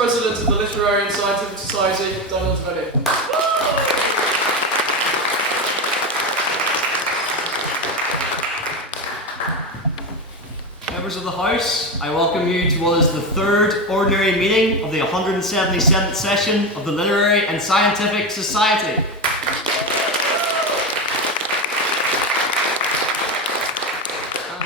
President of the Literary and Scientific Society, done and ready. Members of the House, I welcome you to what is the third ordinary meeting of the 177th session of the Literary and Scientific Society.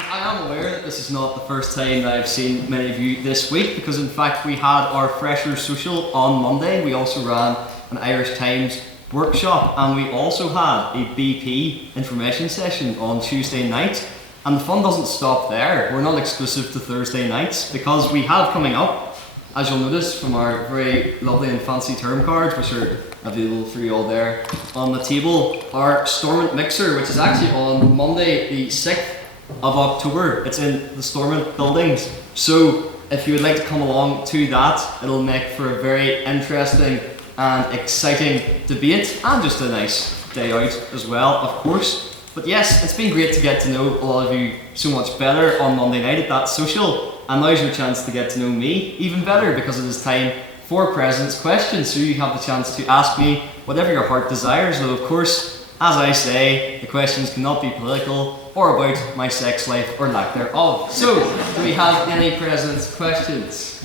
I am aware that this is not the first time that I've seen many of you this week, because in fact we had our Freshers Social on Monday. We also ran an Irish Times workshop, and we also had a BP information session on Tuesday night. And the fun doesn't stop there. We're not exclusive to Thursday nights, because we have coming up, as you'll notice from our very lovely and fancy term cards, which are available for you all there on the table, our Stormont Mixer, which is actually on Monday the 6th of October. It's in the Stormont buildings. So if you would like to come along to that, it'll make for a very interesting and exciting debate, and just a nice day out as well, of course. But yes, it's been great to get to know a lot of you so much better on Monday night at that social, and now's your chance to get to know me even better, because it is time for President's Questions. So you have the chance to ask me whatever your heart desires, though of course, as I say, the questions cannot be political or about my sex life or lack thereof. So, do we have any President's Questions?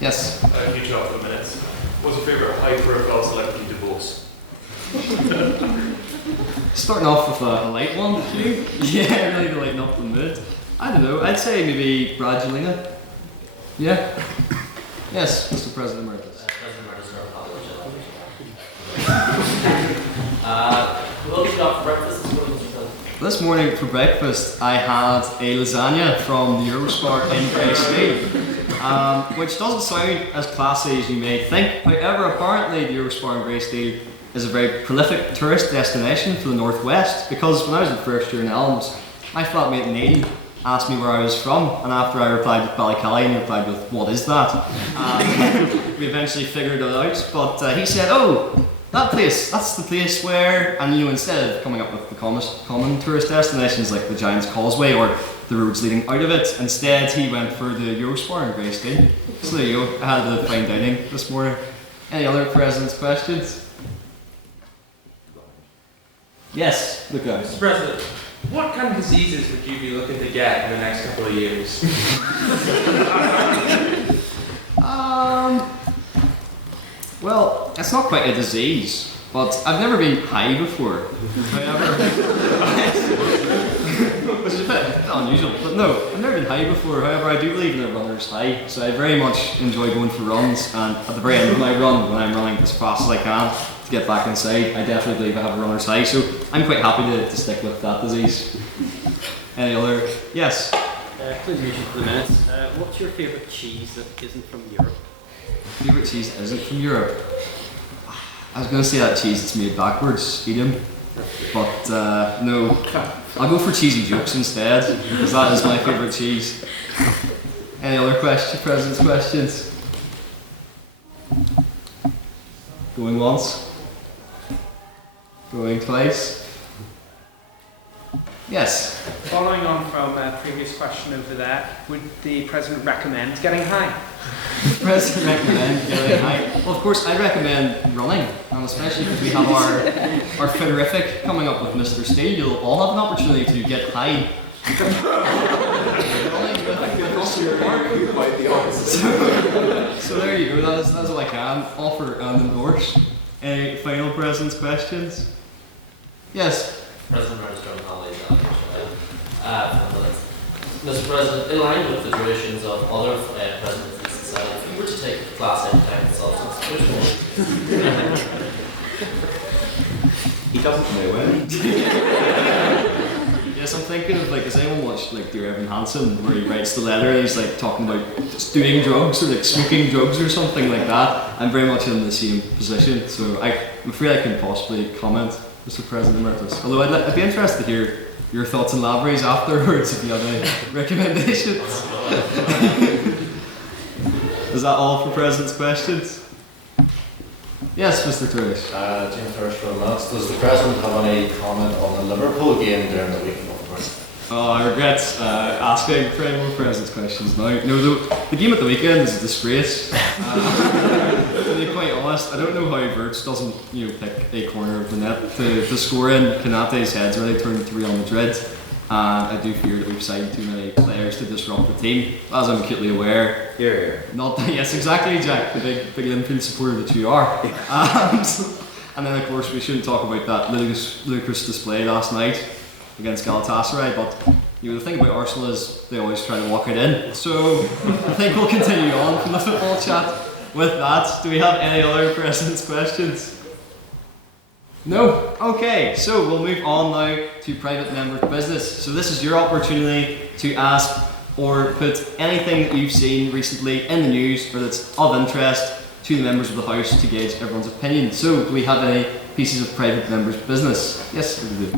Yes? You two for the minutes. What's your favourite high-profile celebrity divorce? Starting off with a light one, Hugh. Yeah, really to lighten up the mood. I don't know, I'd say maybe Brad Jelena. Yeah? Yes, Mr. President Emeritus. What did you have for breakfast this morning, Mr. President? This morning for breakfast I had a lasagna from the Eurospar in Greysteel, which doesn't sound as classy as you may think. However, apparently the Eurospar in Greysteel is a very prolific tourist destination for the northwest, because when I was in first year in Elms, my flatmate Neil asked me where I was from, and after I replied with Ballycally, and he replied with, "What is that?" We eventually figured it out, but he said, "Oh, that place, that's the place where," and instead of coming up with the common tourist destinations like the Giant's Causeway or the roads leading out of it, instead he went for the Eurospar in Greysteel. So there you go, I had the fine dining this morning. Any other President's Questions? Yes, look out. Mr. President, what kind of diseases would you be looking to get in the next couple of years? Well, it's not quite a disease, but I've never been high before. However, which is a bit unusual, but no, I've never been high before. However, I do believe in a runner's high, so I very much enjoy going for runs, and at the very end of my run, when I'm running as fast as I can to get back inside, I definitely believe I have a runner's high, so I'm quite happy to stick with that disease. Any other? Yes? Please read for the minutes. What's your favourite cheese that isn't from Europe? Favourite cheese isn't from Europe? I was going to say that cheese that's made backwards, Edam, but no. I'll go for cheesy jokes instead, because that is my favourite cheese. Any other President's Questions? Going once? Going twice? Yes? Following on from a previous question over there, would the President recommend getting high? President recommend getting high? Well, of course, I recommend running, and especially because we have our Federific coming up with Mr. Steele. You'll all have an opportunity to get high. Running with Mr. Marc. Quite the opposite. So there you go, that's all I can offer and endorse. Any final President's Questions? Yes? President Marc Mr. President, in line with the traditions of other presidents in society, if you were to take a class A protected substance, which one? He doesn't know it. Yes, I'm thinking of has anyone watched Dear Evan Hansen, where he writes the letter and he's talking about just doing drugs or smoking drugs or something like that. I'm very much in the same position, so I'm afraid I can possibly comment, Mr. President Emeritus. Although I'd be interested to hear your thoughts and laboratories afterwards if you have any recommendations. Is that all for President's Questions? Yes, Mr. Turish. James Hirsch from Lance. Does the President have any comment on the Liverpool game during the week? Oh, I regret asking for any more President's questions now. No, the game at the weekend is a disgrace. To be quite honest, I don't know how Verts doesn't pick a corner of the net to score in. Canate's head's already turned to Real Madrid. And I do fear that we've signed too many players to disrupt the team. As I'm acutely aware. Here. Not yes, exactly, Jack, the big Linfield supporter that you are. And then of course we shouldn't talk about that ludicrous display last night against Galatasaray, but the thing about Arsenal is they always try to walk it in. So I think we'll continue on from the football chat with that. Do we have any other President's questions? No? Okay, so we'll move on now to private member business. So this is your opportunity to ask or put anything that you've seen recently in the news or that's of interest to the members of the House to gauge everyone's opinion. So do we have any pieces of private members business? Yes, we do.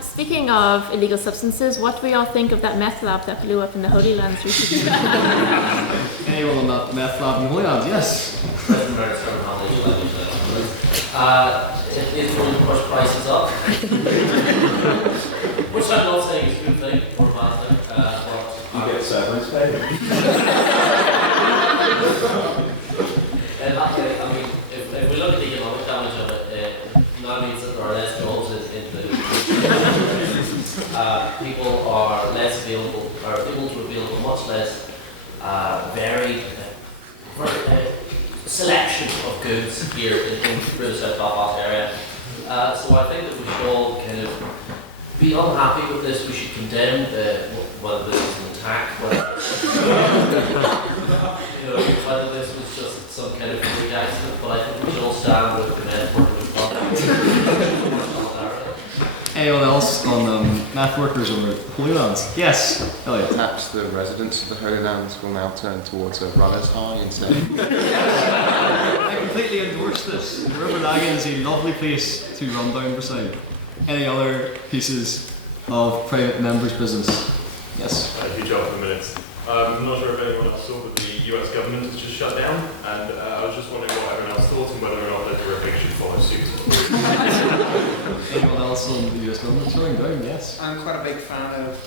Speaking of illegal substances, what do we all think of that meth lab that blew up in the Holy Lands recently? Anyone on that meth lab in the Holy Lands? Yes. President Marc's terminology, it is going to push prices up. Which I'm not saying is a good thing or a bad thing, but You get severance pay. and that way, I mean, if we look at the economic damage of it, that means that there are less jobs in the people are less available, are able to avail a much less varied selection of goods here in the South Belfast area. So I think that we should all kind of be unhappy with this. We should condemn whether this is an attack, whether this was just some kind of freak accident. But I think we should all stand with the men working with Anyone else on math workers over at Holy Lands? Yes, Elliot. Perhaps the residents of the Holy Lands will now turn towards a runner's high instead. I completely endorse this. The River Lagan is a lovely place to run down beside. Any other pieces of private members' business? Yes. A huge job for minutes. I'm not sure if anyone else saw that the US government has just shut down, and I was just wondering what everyone else thought and whether or not that the Republic should follow suit. Anyone else on the US government shutting down? Yes. I'm quite a big fan of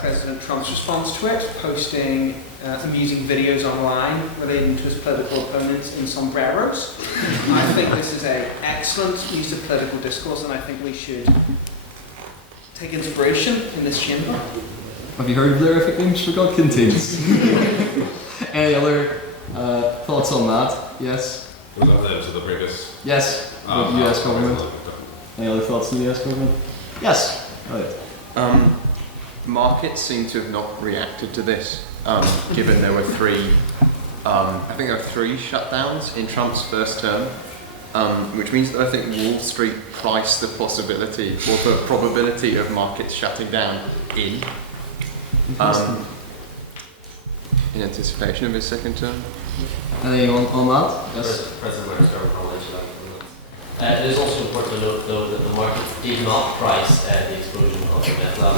President Trump's response to it, posting amusing videos online relating to his political opponents in sombreros. I think this is an excellent use of political discourse, and I think we should take inspiration in this chamber. Have you heard of the horrific names for God contains? Any other thoughts on that? Yes. Was that to the previous? Yes. The US government. Any other thoughts on the US government? Yes. Elliot. The markets seem to have not reacted to this, given there were three shutdowns in Trump's first term, which means that I think Wall Street priced the possibility or the probability of markets shutting down in anticipation of his second term. Anyone on that? Yes. President Marc's terminology. It is also important to note, though, that the market did not price the explosion of the meth lab.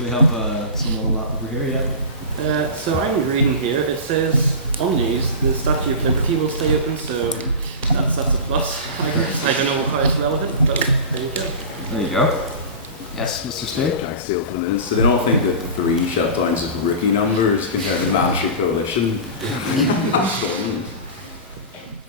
We have someone on that over here, yeah. So I'm reading here, it says on news the Statue of Liberty will stay open, so that's a plus, I guess. I don't know how it's relevant, but there you go. There you go. Yes, Mr. Steve. Jack Steele from the So they don't think that the 3 shutdowns is rookie numbers compared to Military Coalition.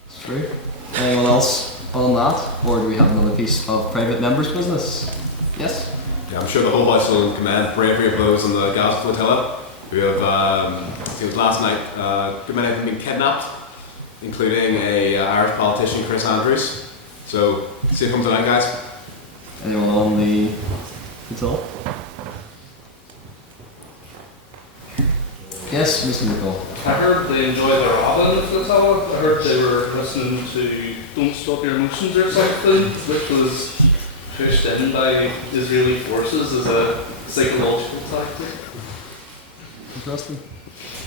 It's true. Anyone else on that? Or do we have another piece of private members' business? Yes? Yeah, I'm sure the whole House will commend the bravery of those on the gas flotilla who have, it was last night, good many have been kidnapped, including a Irish politician, Chris Andrews. So, see you come tonight, guys. Anyone on the hotel? Yes, Mr. McCall. I heard they enjoy their Robin at the hotel. I heard they were listening to Don't Stop Your Emotions or something, which was pushed in by Israeli forces as a psychological tactic. Interesting.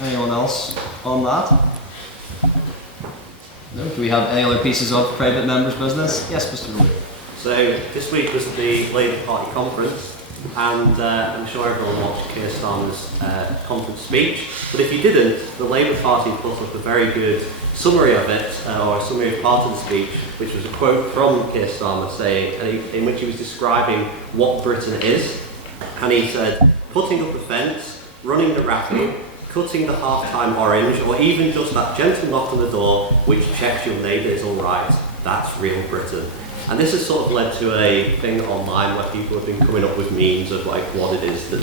Anyone else on that? No? Do we have any other pieces of private members' business? Yes, Mr. Rowe. So this week was the Labour Party conference, and I'm sure everyone watched Keir Starmer's conference speech, but if you didn't, the Labour Party put up a very good summary of it, or a summary of part of the speech, which was a quote from Keir Starmer saying, in which he was describing what Britain is. And he said, putting up the fence, running the raffle, cutting the half-time orange, or even just that gentle knock on the door which checks your neighbour is alright. That's real Britain. And this has sort of led to a thing online where people have been coming up with memes of like what it is that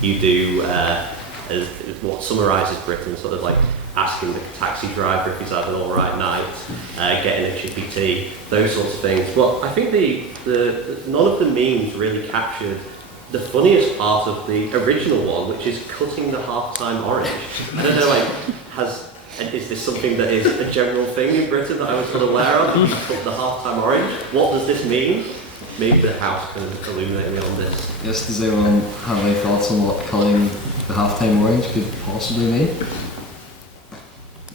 you do as what summarises Britain, sort of like asking the taxi driver if he's had an alright night, getting a chippy tea, those sorts of things. But I think the none of the memes really captured the funniest part of the original one, which is cutting the half-time orange. I don't know, is this something that is a general thing in Britain that I was unaware of? You cut the half-time orange. What does this mean? Maybe the House can illuminate me on this. Yes, does anyone have any thoughts on what cutting the half-time orange could possibly mean?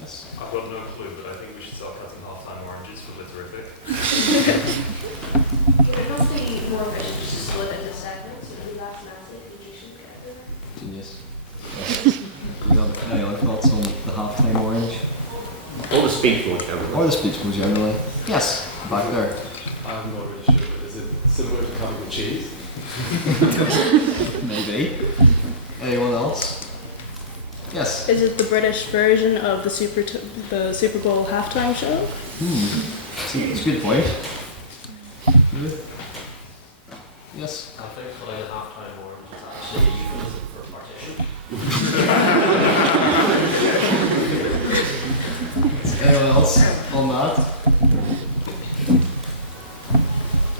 Yes. I've got no clue, but I think we should start cutting half-time oranges for literific. It must be more efficient just to split it into segments, so the last massive education together. Genius. Yes. Do you have any other thoughts on the half-time orange? Or the speech more generally. Or the speech more generally. Yes, back there. I'm not really sure, but is it similar to cutting the cheese? Maybe. Anyone else? Yes. Is it the British version of the Super Bowl halftime show? It's a good point. Good. Yes. I think cutting a half-time orange is actually a euphemism for partition. Anyone else on that?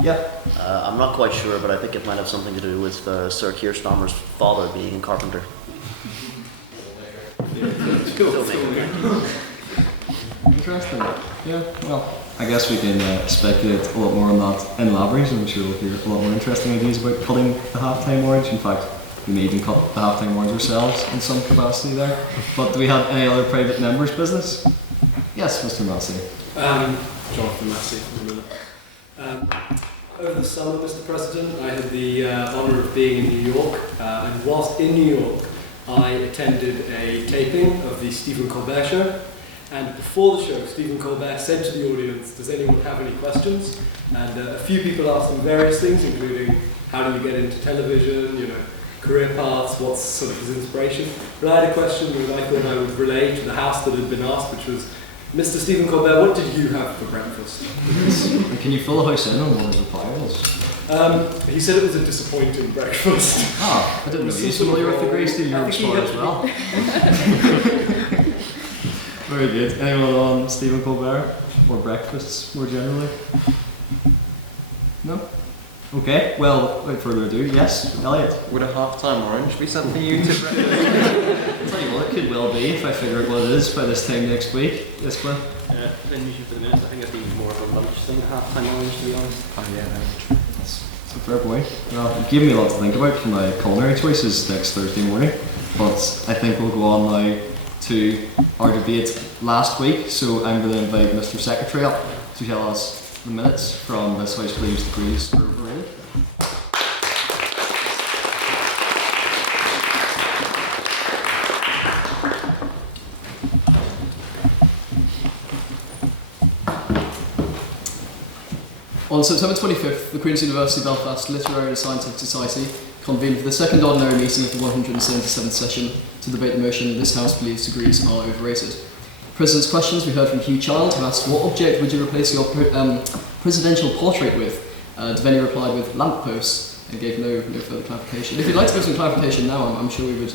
Yeah. I'm not quite sure, but I think it might have something to do with Sir Keir Starmer's father being a carpenter. Interesting. Yeah, well, I guess we can speculate a lot more on that in Labyrinth, and I'm sure we'll hear a lot more interesting ideas about cutting the half-time orange. In fact, we may even cut the half-time orange ourselves in some capacity there. But do we have any other private members' business? Yes, Mr. Massey. Jonathan Massey, for a minute. Over the summer, Mr. President, I had the honour of being in New York, and whilst in New York, I attended a taping of the Stephen Colbert Show, and before the show, Stephen Colbert said to the audience, does anyone have any questions? And a few people asked him various things, including how do you get into television, career paths, what's sort of his inspiration. But I had a question that I thought I would relay to the House that had been asked, which was, Mr. Stephen Colbert, what did you have for breakfast? Can you fill the house in on what his reply was? He said it was a disappointing breakfast. I didn't know he was familiar with the Grace to your response as well. Very good. Anyone on Stephen Colbert or breakfasts more generally? No? Okay, well, without further ado, yes, Elliot. Would a half-time orange be something you took breakfast? I'll tell you what, it could well be if I figure out what it is by this time next week. Yes, Glenn? Then usually for the minutes, I think it'd be more of a lunch thing, half-time orange, to be honest. Oh yeah, no. That's a fair point. Well, you've given me a lot to think about for my culinary choices next Thursday morning, but I think we'll go on now to our debate last week, so I'm going to invite Mr. Secretary up to tell us the minutes from this House believes the Greys were overrated. On September 25th, the Queen's University Belfast Literary and Scientific Society convened for the second ordinary meeting of the 177th session to debate the motion this House believes degrees are overrated. President's questions we heard from Hugh Child, who asked, what object would you replace your presidential portrait with? Devaney replied with lampposts and gave no further clarification. If you'd like to give some clarification now, I'm sure we would.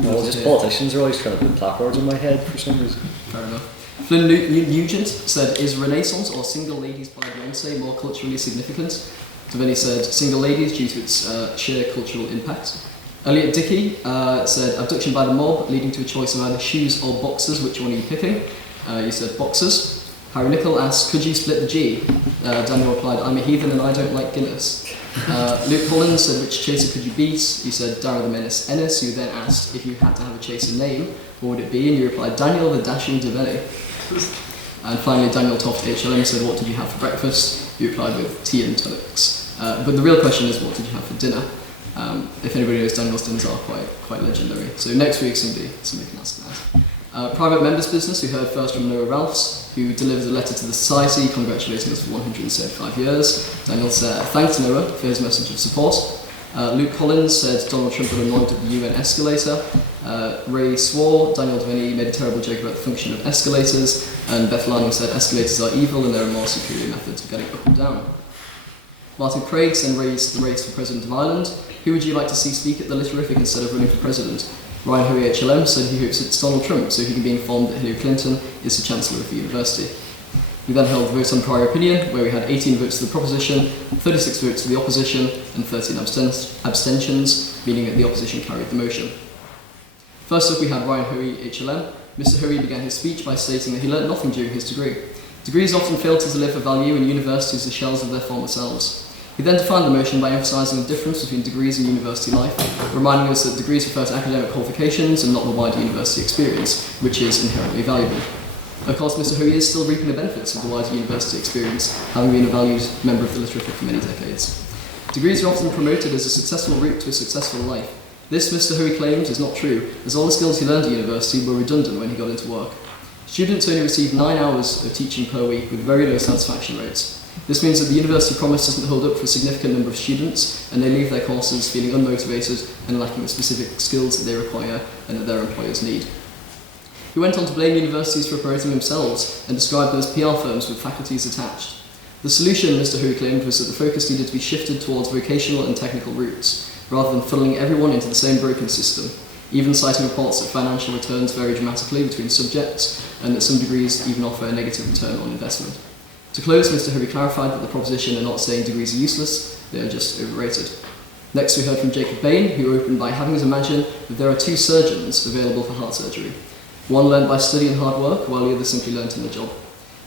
Well, just politicians are always trying to put placards on my head for some reason. Fair enough. Flynn Nugent said, is Renaissance or Single Ladies by Beyonce more culturally significant? Devaney said, Single Ladies due to its sheer cultural impact. Elliot Dickey said, abduction by the mob leading to a choice of either shoes or boxers, which one are you picking? You said boxers. Harry Nicol asked, could you split the G? Daniel replied, I'm a heathen and I don't like Guinness. Luke Collins said, which chaser could you beat? He said, Dara the Menace Ennis, who then asked if you had to have a chaser name, what would it be? And you replied, Daniel the Dashing Devaney. And finally, Daniel Toft HLM said, what did you have for breakfast? You replied with tea and tonics. But the real question is, what did you have for dinner? If anybody knows, Daniel's dinners are quite legendary. So next week, somebody can ask that. Private members' business, we heard first from Noah Ralphs, who delivers a letter to the Society congratulating us for 175 years. Daniel thanked Noah for his message of support. Luke Collins said Donald Trump got annoyed at the UN escalator. Ray swore Daniel Devaney made a terrible joke about the function of escalators, and Beth said escalators are evil and there are more superior methods of getting up and down. Martin Craigs then raised the race for President of Ireland. Who would you like to see speak at the Litterific instead of running for President? Ryan Hoey HLM said he hopes it's Donald Trump so he can be informed that Hillary Clinton is the Chancellor of the university. We then held the vote on prior opinion, where we had 18 votes for the proposition, 36 votes for the opposition, and 13 abstentions, meaning that the opposition carried the motion. First up, we had Ryan Hoey HLM. Mr. Hoey began his speech by stating that he learnt nothing during his degree. Degrees often fail to deliver value, and universities are shells of their former selves. He then defined the motion by emphasising the difference between degrees and university life, reminding us that degrees refer to academic qualifications and not the wider university experience, which is inherently valuable. Of course, Mr. Hoey is still reaping the benefits of the wider university experience, having been a valued member of the Litterific for many decades. Degrees are often promoted as a successful route to a successful life. This, Mr. Hoey claims, is not true, as all the skills he learned at university were redundant when he got into work. Students only receive 9 hours of teaching per week with very low satisfaction rates. This means that the university promise doesn't hold up for a significant number of students, and they leave their courses feeling unmotivated and lacking the specific skills that they require and that their employers need. He went on to blame universities for promoting themselves and described them as PR firms with faculties attached. The solution, Mr. Hoey claimed, was that the focus needed to be shifted towards vocational and technical routes, rather than funneling everyone into the same broken system, even citing reports that financial returns vary dramatically between subjects and that some degrees even offer a negative return on investment. To close, Mr. Hoey clarified that the proposition are not saying degrees are useless, they are just overrated. Next we heard from Jacob Bain, who opened by having us imagine that there are 2 surgeons available for heart surgery. One learned by study and hard work, while the other simply learnt in the job.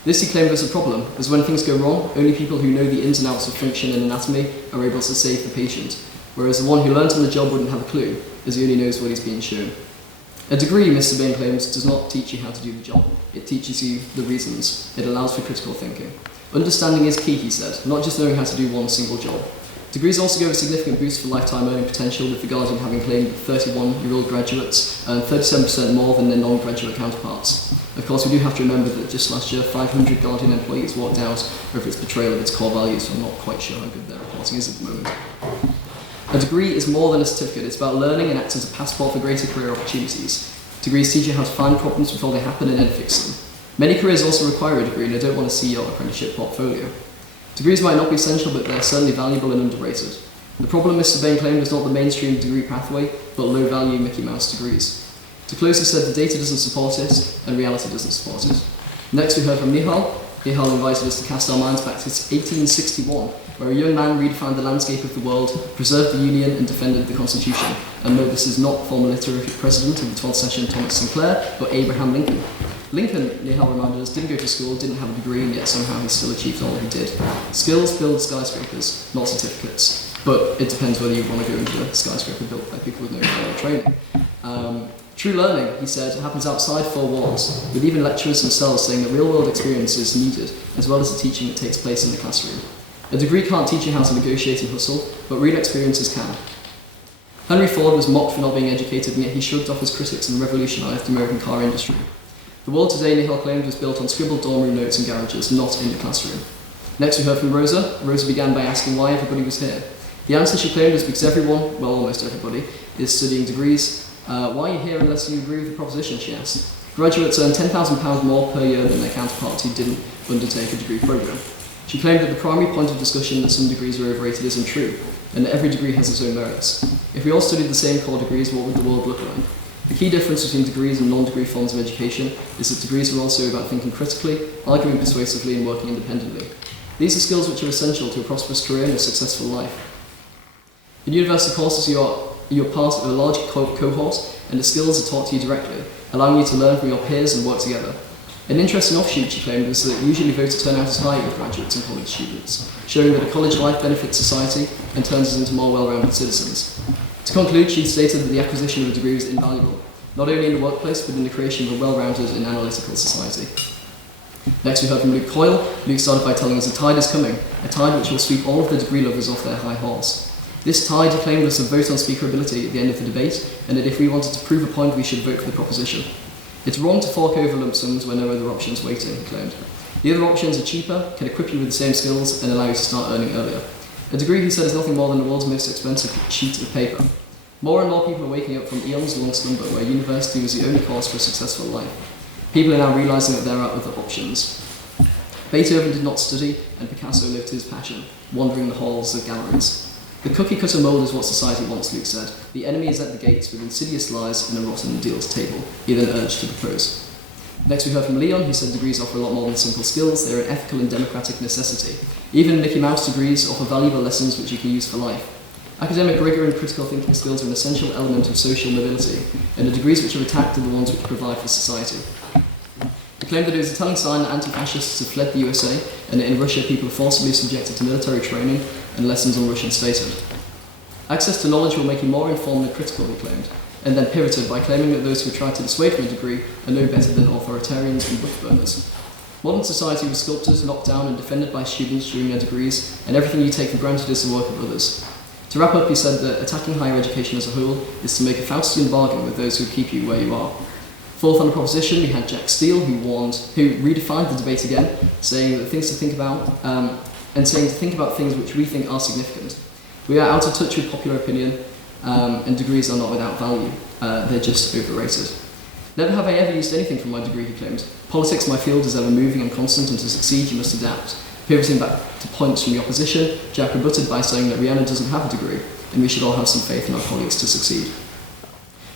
This, he claimed, was a problem, as when things go wrong, only people who know the ins and outs of function and anatomy are able to save the patient, whereas the one who learnt on the job wouldn't have a clue, as he only knows what he's being shown. A degree, Mr. Bain claims, does not teach you how to do the job. It teaches you the reasons. It allows for critical thinking. Understanding is key, he said, not just knowing how to do one single job. Degrees also give a significant boost for lifetime earning potential, with The Guardian having claimed that 31-year-old graduates earn 37% more than their non-graduate counterparts. Of course, we do have to remember that just last year, 500 Guardian employees walked out over its betrayal of its core values, so I'm not quite sure how good their reporting is at the moment. A degree is more than a certificate. It's about learning and acts as a passport for greater career opportunities. Degrees teach you how to find problems before they happen and then fix them. Many careers also require a degree, and I don't want to see your apprenticeship portfolio. Degrees might not be essential, but they're certainly valuable and underrated. The problem, Mr. Bain claimed, was not the mainstream degree pathway, but low-value Mickey Mouse degrees. To close, he said the data doesn't support it, and reality doesn't support it. Next, we heard from Nihal. Nihal invited us to cast our minds back to 1861, where a young man redefined the landscape of the world, preserved the Union, and defended the Constitution. And no, this is not former Litterific President of the 12th session Thomas Sinclair, but Abraham Lincoln. Lincoln, Nihal reminded us, didn't go to school, didn't have a degree, and yet somehow he still achieved all he did. Skills build skyscrapers, not certificates. But it depends whether you want to go into a skyscraper built by people with no formal training. True learning, he said, happens outside 4 walls, with even lecturers themselves saying that real-world experience is needed, as well as the teaching that takes place in the classroom. A degree can't teach you how to negotiate and hustle, but real experiences can. Henry Ford was mocked for not being educated, and yet he shrugged off his critics and revolutionised the American car industry. The world today, Nihal claimed, was built on scribbled dorm room notes and garages, not in the classroom. Next we heard from Rosa. Rosa began by asking why everybody was here. The answer, she claimed, was because everyone, well almost everybody, is studying degrees. Why are you here unless you agree with the proposition, she asked. Graduates earn £10,000 more per year than their counterparts who didn't undertake a degree programme. She claimed that the primary point of discussion that some degrees are overrated isn't true, and that every degree has its own merits. If we all studied the same core degrees, what would the world look like? The key difference between degrees and non-degree forms of education is that degrees are also about thinking critically, arguing persuasively, and working independently. These are skills which are essential to a prosperous career and a successful life. In university courses, you're part of a large cohort, and the skills are taught to you directly, allowing you to learn from your peers and work together. An interesting offshoot, she claimed, was that usually voter turnout is high with graduates and college students, showing that a college life benefits society and turns us into more well-rounded citizens. To conclude, she stated that the acquisition of a degree was invaluable, not only in the workplace, but in the creation of a well-rounded and analytical society. Next we heard from Luke Coyle. Luke started by telling us a tide is coming, a tide which will sweep all of the degree lovers off their high horse. This tide, he claimed, was a vote on speakerability at the end of the debate, and that if we wanted to prove a point, we should vote for the proposition. It's wrong to fork over lump sums when no other options waiting, he claimed. The other options are cheaper, can equip you with the same skills, and allow you to start earning earlier. A degree, he said, is nothing more than the world's most expensive sheet of paper. More and more people are waking up from eons long slumber where university was the only course for a successful life. People are now realising that there are other options. Beethoven did not study, and Picasso lived his passion, wandering the halls of galleries. The cookie-cutter mould is what society wants, Luke said. The enemy is at the gates with insidious lies and a rotten deal to table, he then urged to propose. Next we heard from Leon, who said degrees offer a lot more than simple skills, they are an ethical and democratic necessity. Even Mickey Mouse degrees offer valuable lessons which you can use for life. Academic rigour and critical thinking skills are an essential element of social mobility, and the degrees which are attacked are the ones which provide for society. He claimed that it was a telling sign that anti-fascists have fled the USA, and that in Russia people are forcibly subjected to military training and lessons on Russian statehood. Access to knowledge will make you more informed and critical, he claimed, and then pivoted by claiming that those who try to dissuade from a degree are no better than authoritarians and book burners. Modern society was sculpted, knocked down and defended by students during their degrees, and everything you take for granted is the work of others. To wrap up, he said that attacking higher education as a whole is to make a Faustian bargain with those who keep you where you are. Fourth on the proposition, we had Jack Steele, who redefined the debate again, saying that things to think about, and saying to think about things which we think are significant. We are out of touch with popular opinion, and degrees are not without value. They're just overrated. Never have I ever used anything from my degree, he claimed. Politics, my field, is ever moving and constant, and to succeed you must adapt. Pivoting back to points from the opposition, Jack rebutted by saying that Rihanna doesn't have a degree, and we should all have some faith in our colleagues to succeed.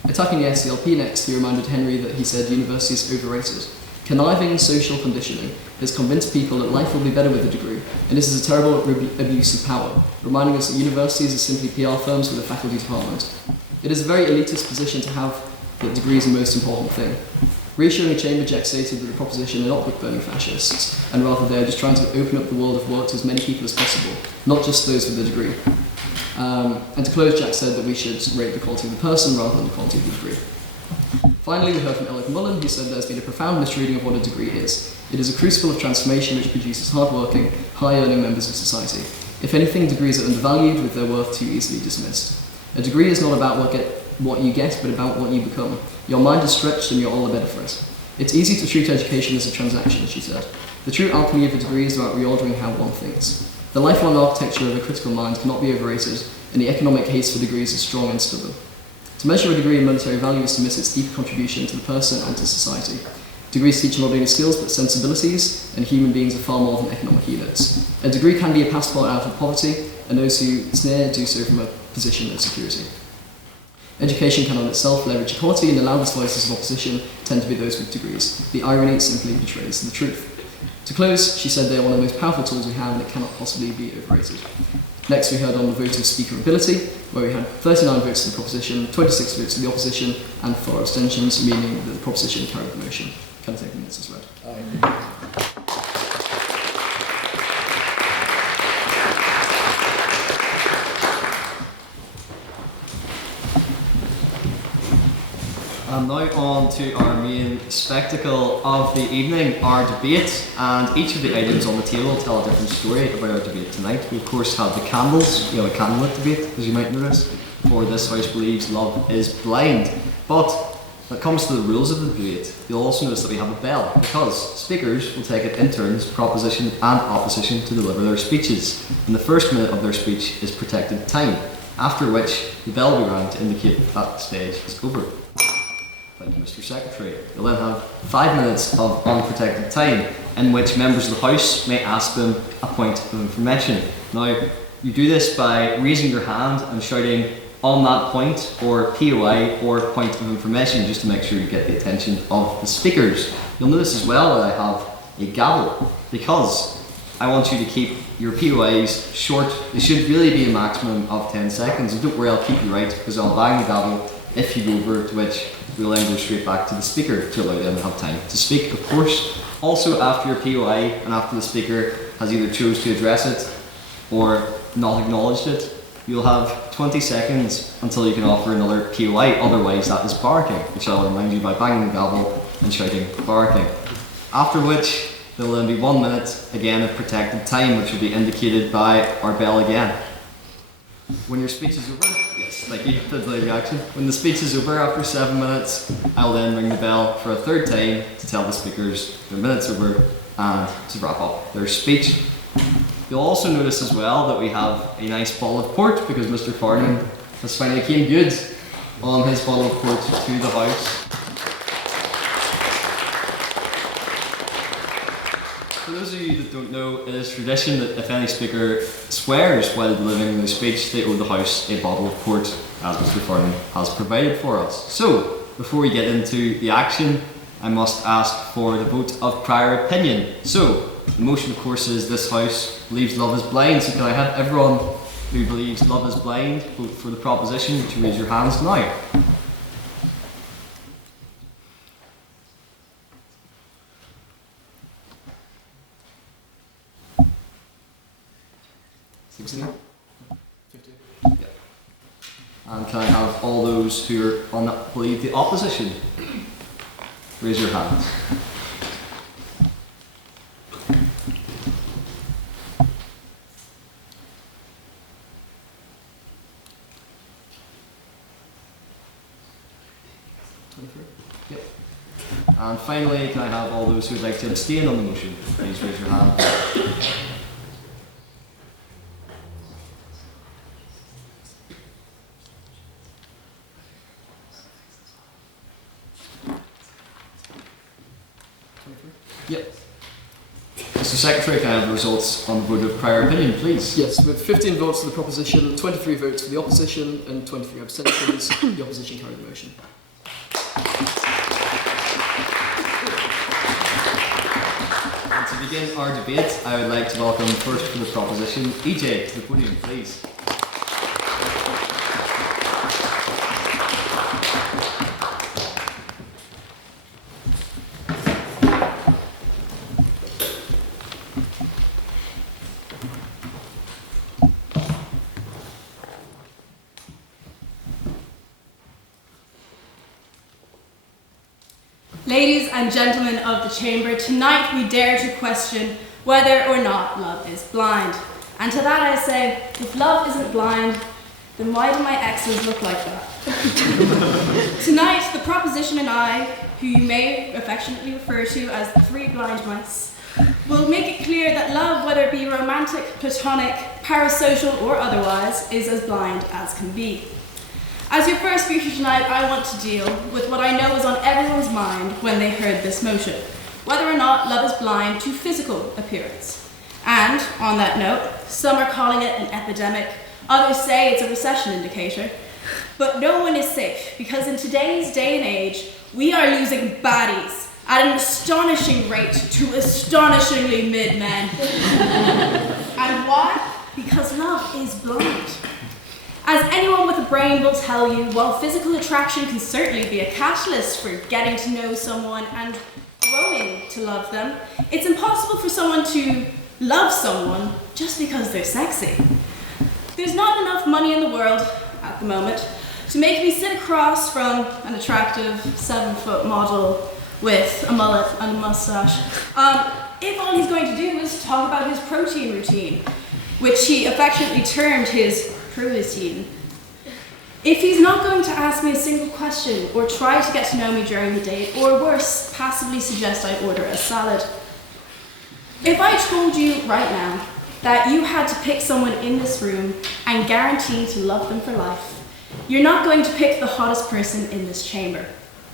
Attacking the SDLP next, he reminded Henry that he said university is overrated. Conniving social conditioning has convinced people that life will be better with a degree, and this is a terrible abuse of power, reminding us that universities are simply PR firms with a faculty department. It is a very elitist position to have that degree is the most important thing. Reassuring the chamber, Jack stated that the proposition are not book-burning fascists, and rather they are just trying to open up the world of work to as many people as possible, not just those with a degree. And to close, Jack said that we should rate the quality of the person rather than the quality of the degree. Finally, we heard from Alec Mullen, who said there's been a profound misreading of what a degree is. It is a crucible of transformation which produces hard-working, high-earning members of society. If anything, degrees are undervalued, with their worth too easily dismissed. A degree is not about what you get, but about what you become. Your mind is stretched and you're all the better for it. It's easy to treat education as a transaction, she said. The true alchemy of a degree is about reordering how one thinks. The lifelong architecture of a critical mind cannot be overrated, and the economic case for degrees is strong and stubborn. To measure a degree in monetary value is to miss its deep contribution to the person and to society. Degrees teach not only skills but sensibilities, and human beings are far more than economic units. A degree can be a passport out of poverty, and those who sneer do so from a position of security. Education can on itself leverage equality, and the loudest voices of opposition tend to be those with degrees. The irony simply betrays the truth. To close, she said they are one of the most powerful tools we have, and it cannot possibly be overrated. Next, we heard on the vote of speakerability, where we had 39 votes to the proposition, 26 votes to the opposition, and 4 abstentions, meaning that the proposition carried the motion. Can I take the minutes as read? Aye. And now on to our main spectacle of the evening, our debate, and each of the items on the table tell a different story about our debate tonight. We of course have the candles, we have a candlelit debate, as you might notice, for This House Believes Love is Blind. But when it comes to the rules of the debate, you'll also notice that we have a bell, because speakers will take it in turns, proposition and opposition, to deliver their speeches. And the first minute of their speech is protected time, after which the bell will be rung to indicate that the stage is over. Thank you, Mr. Secretary. You'll then have 5 minutes of unprotected time in which members of the House may ask them a point of information. Now, you do this by raising your hand and shouting on that point, or POI, or point of information, just to make sure you get the attention of the speakers. You'll notice as well that I have a gavel, because I want you to keep your POIs short. They should really be a maximum of 10 seconds. And don't worry, I'll keep you right, because I'll bang the gavel if you go over, to which we'll then go straight back to the speaker to allow them to have time to speak, of course. Also, after your POI and after the speaker has either chose to address it or not acknowledged it, you'll have 20 seconds until you can offer another POI, otherwise that is barking, which I'll remind you by banging the gavel and shouting barking. After which, there will then be 1 minute again of protected time, which will be indicated by our bell again. When your speech is over, Yes, thank you for the delay reaction. When the speech is over after 7 minutes, I'll then ring the bell for a third time to tell the speakers their minute's over and to wrap up their speech. You'll also notice as well that we have a nice bottle of port because Mr. Farnan has finally came good on his bottle of port to the House. For those of you that don't know, it is tradition that if any speaker swears while delivering their speech, they owe the House a bottle of port, as Mr. Farnan has provided for us. So, before we get into the action, I must ask for the vote of prior opinion. So, the motion, of course, is this House believes love is blind. So, can I have everyone who believes love is blind vote for the proposition to raise your hands now? And can I have all those who believe the opposition? Raise your hands. Yep. And finally, can I have all those who would like to abstain on the motion? Please raise your hand. Yep. Mr. Secretary, can I have the results on the vote of prior opinion, please? Yes, with 15 votes for the proposition, 23 votes for the opposition, and 23 abstentions, the opposition carried the motion. And to begin our debate, I would like to welcome first for the proposition, EJ, to the podium, please. Ladies and gentlemen of the chamber, tonight we dare to question whether or not love is blind. And to that I say, if love isn't blind, then why do my exes look like that? Tonight, the proposition and I, who you may affectionately refer to as the three blind mice, will make it clear that love, whether it be romantic, platonic, parasocial, or otherwise, is as blind as can be. As your first speaker tonight, I want to deal with what I know was on everyone's mind when they heard this motion, whether or not love is blind to physical appearance. And, on that note, some are calling it an epidemic, others say it's a recession indicator, but no one is safe, because in today's day and age, we are losing baddies at an astonishing rate to astonishingly mid-men. And why? Because love is blind. As anyone with a brain will tell you, while physical attraction can certainly be a catalyst for getting to know someone and growing to love them, it's impossible for someone to love someone just because they're sexy. There's not enough money in the world, at the moment, to make me sit across from an attractive 7-foot model with a mullet and a mustache. If all he's going to do is talk about his protein routine, which he affectionately termed his protein. If he's not going to ask me a single question or try to get to know me during the date, or worse, passively suggest I order a salad. If I told you right now that you had to pick someone in this room and guarantee to love them for life, you're not going to pick the hottest person in this chamber.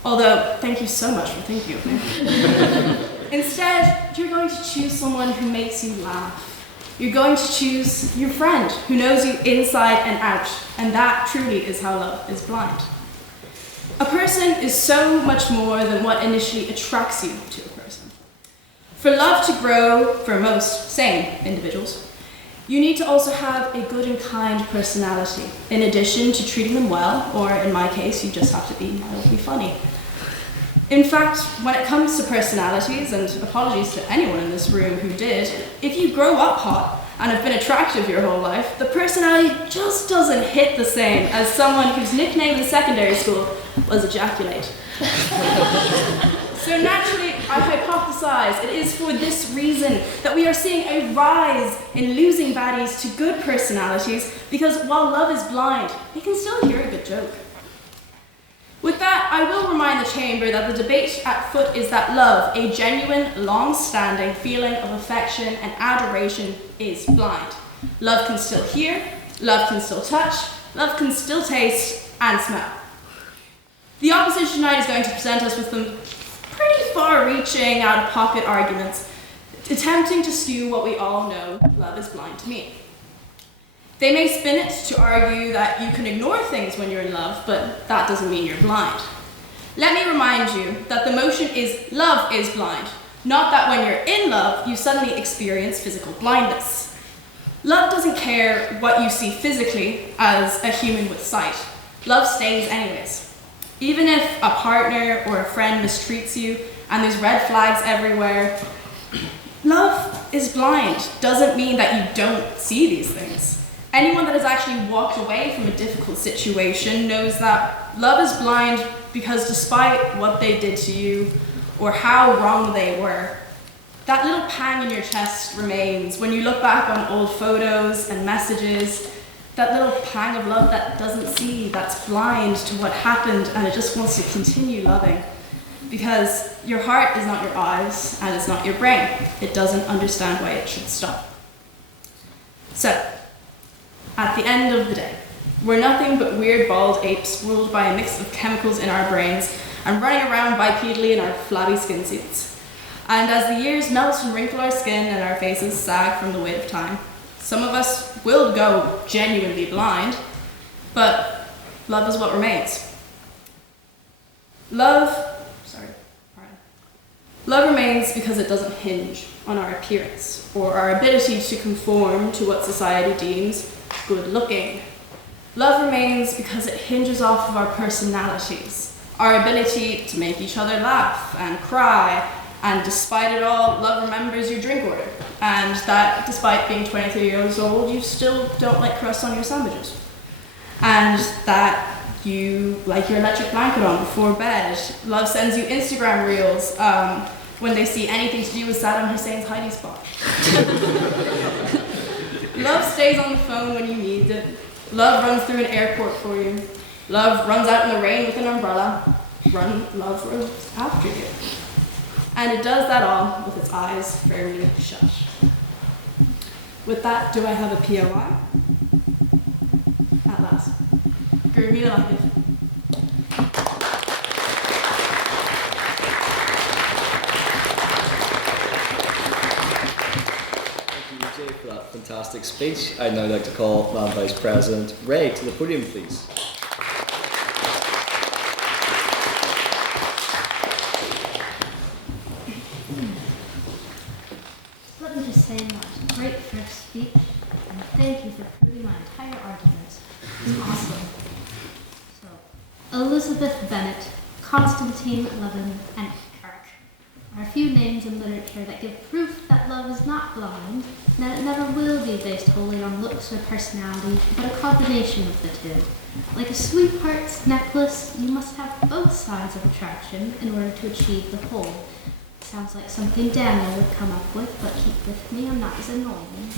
Although, thank you so much for thinking of me. Instead, you're going to choose someone who makes you laugh. You're going to choose your friend who knows you inside and out, and that truly is how love is blind. A person is so much more than what initially attracts you to a person. For love to grow for most sane individuals, you need to also have a good and kind personality, in addition to treating them well, or in my case, you just have to be mildly funny. In fact, when it comes to personalities, and apologies to anyone in this room who did, if you grow up hot and have been attractive your whole life, the personality just doesn't hit the same as someone whose nickname in secondary school was Ejaculate. So naturally, I hypothesize it is for this reason that we are seeing a rise in losing baddies to good personalities, because while love is blind, it can still hear a good joke. With that, I will remind the Chamber that the debate at foot is that love, a genuine, long-standing feeling of affection and adoration, is blind. Love can still hear, love can still touch, love can still taste and smell. The opposition tonight is going to present us with some pretty far-reaching, out-of-pocket arguments, attempting to skew what we all know love is blind to mean. They may spin it to argue that you can ignore things when you're in love, but that doesn't mean you're blind. Let me remind you that the motion is love is blind, not that when you're in love, you suddenly experience physical blindness. Love doesn't care what you see physically as a human with sight. Love stays anyways. Even if a partner or a friend mistreats you and there's red flags everywhere, love is blind doesn't mean that you don't see these things. Anyone that has actually walked away from a difficult situation knows that love is blind because despite what they did to you or how wrong they were, that little pang in your chest remains when you look back on old photos and messages. That little pang of love that doesn't see, that's blind to what happened, and it just wants to continue loving. Because your heart is not your eyes, and it's not your brain. It doesn't understand why it should stop. So, at the end of the day, we're nothing but weird bald apes ruled by a mix of chemicals in our brains and running around bipedally in our flabby skin suits. And as the years melt and wrinkle our skin and our faces sag from the weight of time, some of us will go genuinely blind, but love is what remains. Love remains because it doesn't hinge on our appearance or our ability to conform to what society deems good looking. Love remains because it hinges off of our personalities, our ability to make each other laugh and cry, and despite it all, love remembers your drink order, and that despite being 23 years old, you still don't like crust on your sandwiches, and that you like your electric blanket on before bed. Love sends you Instagram reels when they see anything to do with Saddam Hussein's hiding spot. Love stays on the phone when you need it. Love runs through an airport for you. Love runs out in the rain with an umbrella. Love runs after you. And it does that all with its eyes firmly shut. With that, do I have a POI? At last. Gurmila Lakiv. Thank you, Jay, for that fantastic speech. I'd now like to call Madam Vice President Rea to the podium, please. Let me just say that great first speech, and thank you for proving my entire argument. It's awesome. So, Elizabeth Bennet, Constantine Levin, and Eric are a few names in literature that give proof that love is not blind, and that it never will be based wholly on looks or personality, but a combination of the two. Like a sweetheart's necklace, you must have both sides of attraction in order to achieve the whole. Sounds like something Daniel would come up with, but keep with me, I'm not as annoying.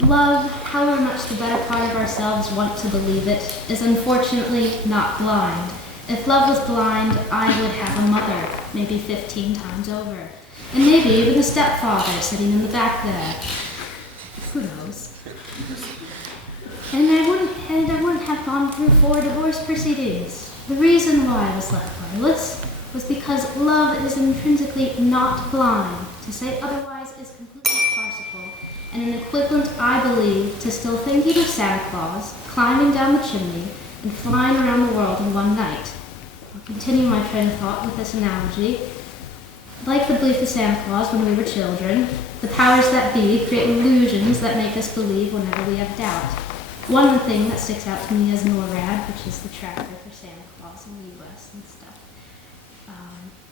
Love, however much the better part of ourselves want to believe it, is unfortunately not blind. If love was blind, I would have a mother, maybe 15 times over. And maybe even a stepfather sitting in the back there. Who knows? And I wouldn't have gone through 4 divorce proceedings. The reason why I was left penniless was because love is intrinsically not blind. To say otherwise is completely farcical, and an equivalent, I believe, to still thinking of Santa Claus, climbing down the chimney, and flying around the world in one night. I'll continue my train of thought with this analogy. Like the belief of Santa Claus when we were children, the powers that be create illusions that make us believe whenever we have doubt. One thing that sticks out to me is NORAD, which is the tracker for Santa Claus in the US and stuff.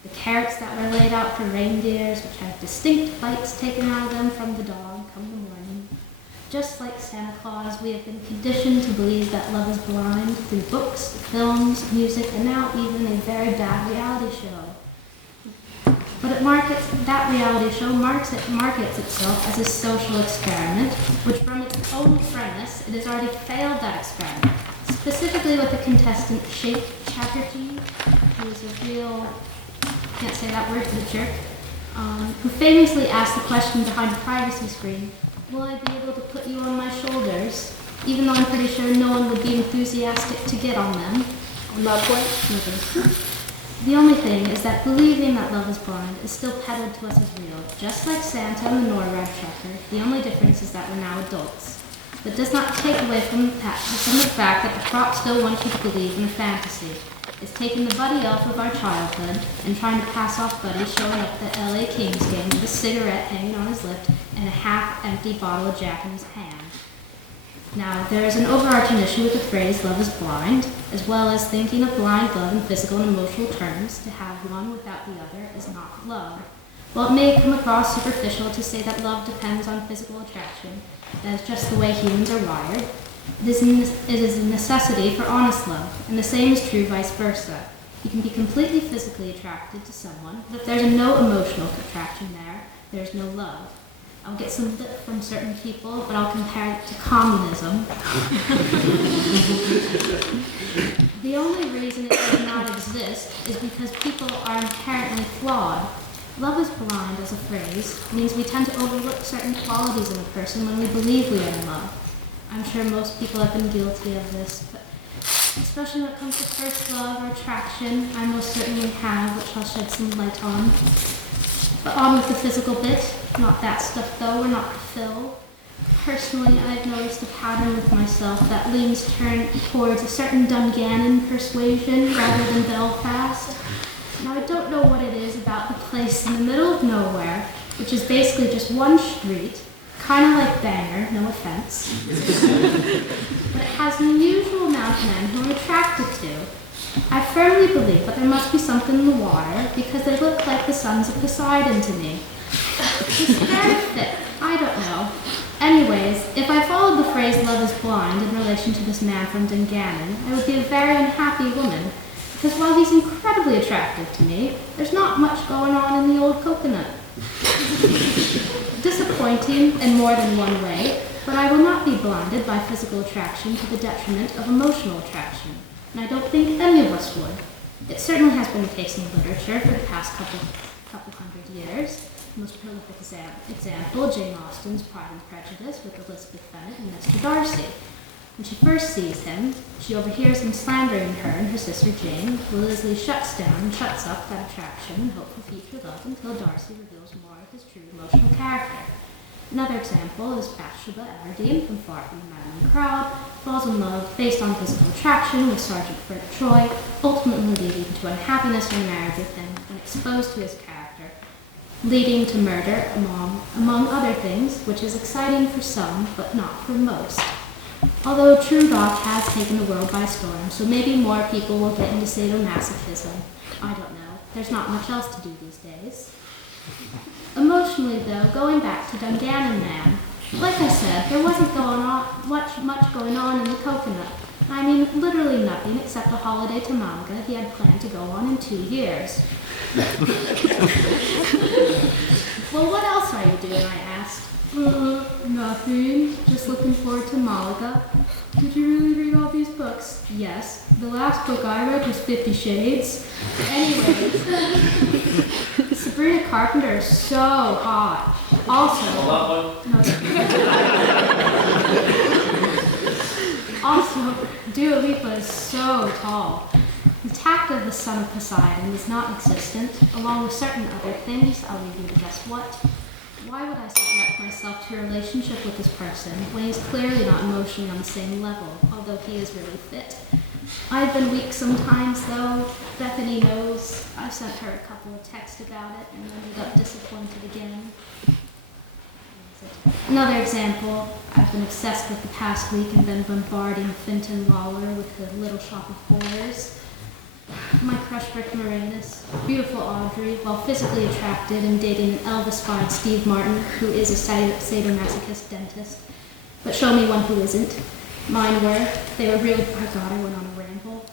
The carrots that were laid out for reindeers, which have distinct bites taken out of them from the dog come the morning. Just like Santa Claus, we have been conditioned to believe that love is blind through books, films, music, and now even a very bad reality show. But that reality show markets itself as a social experiment, which from its own premise, it has already failed that experiment. Specifically with the contestant Sheikh Chatterjee, who is a real, can't say that word, but a jerk, who famously asked the question behind a privacy screen, will I be able to put you on my shoulders? Even though I'm pretty sure no one would be enthusiastic to get on them. On that point? The only thing is that believing that love is blind is still peddled to us as real. Just like Santa and the NORAD tracker, the only difference is that we're now adults. That does not take away from the fact that the crop still wants you to believe in a fantasy. It's taking the Buddy Elf of our childhood and trying to pass off Buddy showing up at the LA Kings game with a cigarette hanging on his lip and a half-empty bottle of Jack in his hand. Now, there is an overarching issue with the phrase love is blind, as well as thinking of blind love in physical and emotional terms. To have one without the other is not love. While it may come across superficial to say that love depends on physical attraction, that is just the way humans are wired, it is a necessity for honest love, and the same is true vice versa. You can be completely physically attracted to someone, but if there's no emotional attraction there's no love. I'll get some lip from certain people, but I'll compare it to communism. The only reason it does not exist is because people are inherently flawed. Love is blind as a phrase means we tend to overlook certain qualities in a person when we believe we are in love. I'm sure most people have been guilty of this, but especially when it comes to first love or attraction, I most certainly have, which I'll shed some light on. But on with the physical bit, not that stuff though, we're not Phil. Personally, I've noticed a pattern with myself that leans towards a certain Dungannon persuasion rather than Belfast. Now, I don't know what it is about the place in the middle of nowhere, which is basically just one street, kind of like Bangor, no offense. But it has an unusual amount of men who I'm attracted to. I firmly believe that there must be something in the water because they look like the sons of Poseidon to me. It's very thick, I don't know. Anyways, if I followed the phrase love is blind in relation to this man from Dungannon, I would be a very unhappy woman. Because while he's incredibly attractive to me, there's not much going on in the old coconut. Disappointing in more than one way, but I will not be blinded by physical attraction to the detriment of emotional attraction. And I don't think any of us would. It certainly has been the case in literature for the past couple hundred years. The most prolific example, Jane Austen's Pride and Prejudice with Elizabeth Bennet and Mr. Darcy. When she first sees him, she overhears him slandering her and her sister Jane, who Leslie shuts down and shuts up that attraction and hope for future love until Darcy reveals more of his true emotional character. Another example is Bathsheba Everdeen from Far From the Man in the Crowd, falls in love based on physical attraction with Sergeant Fred Troy, ultimately leading to unhappiness in marriage with him when exposed to his character, leading to murder among other things, which is exciting for some, but not for most. Although true rock has taken the world by storm, so maybe more people will get into sadomasochism. I don't know. There's not much else to do these days. Emotionally, though, going back to Dungannon Man, like I said, there wasn't much going on in the coconut. I mean, literally nothing except a holiday to Malga he had planned to go on in 2 years. Well, what else are you doing, I asked. Nothing. Just looking forward to Malaga. Did you really read all these books? Yes. The last book I read was 50 Shades. Anyways, Sabrina Carpenter is so hot. Also, also, Dua Lipa is so tall. The tact of the son of Poseidon is not existent, along with certain other things. I'll leave you to guess what. Why would I subject myself to a relationship with this person when he's clearly not emotionally on the same level, although he is really fit? I've been weak sometimes, though. Bethany knows. I've sent her a couple of texts about it and ended up disappointed again. Another example, I've been obsessed with the past week and been bombarding Fintan Lawler with the Little Shop of Horrors. My crush Rick Moranis, beautiful Audrey, while physically attracted and dating an Elvis-fied Steve Martin, who is a sadomasochist dentist. But show me one who isn't. Mine were. They were really, oh God, I went on a ramble.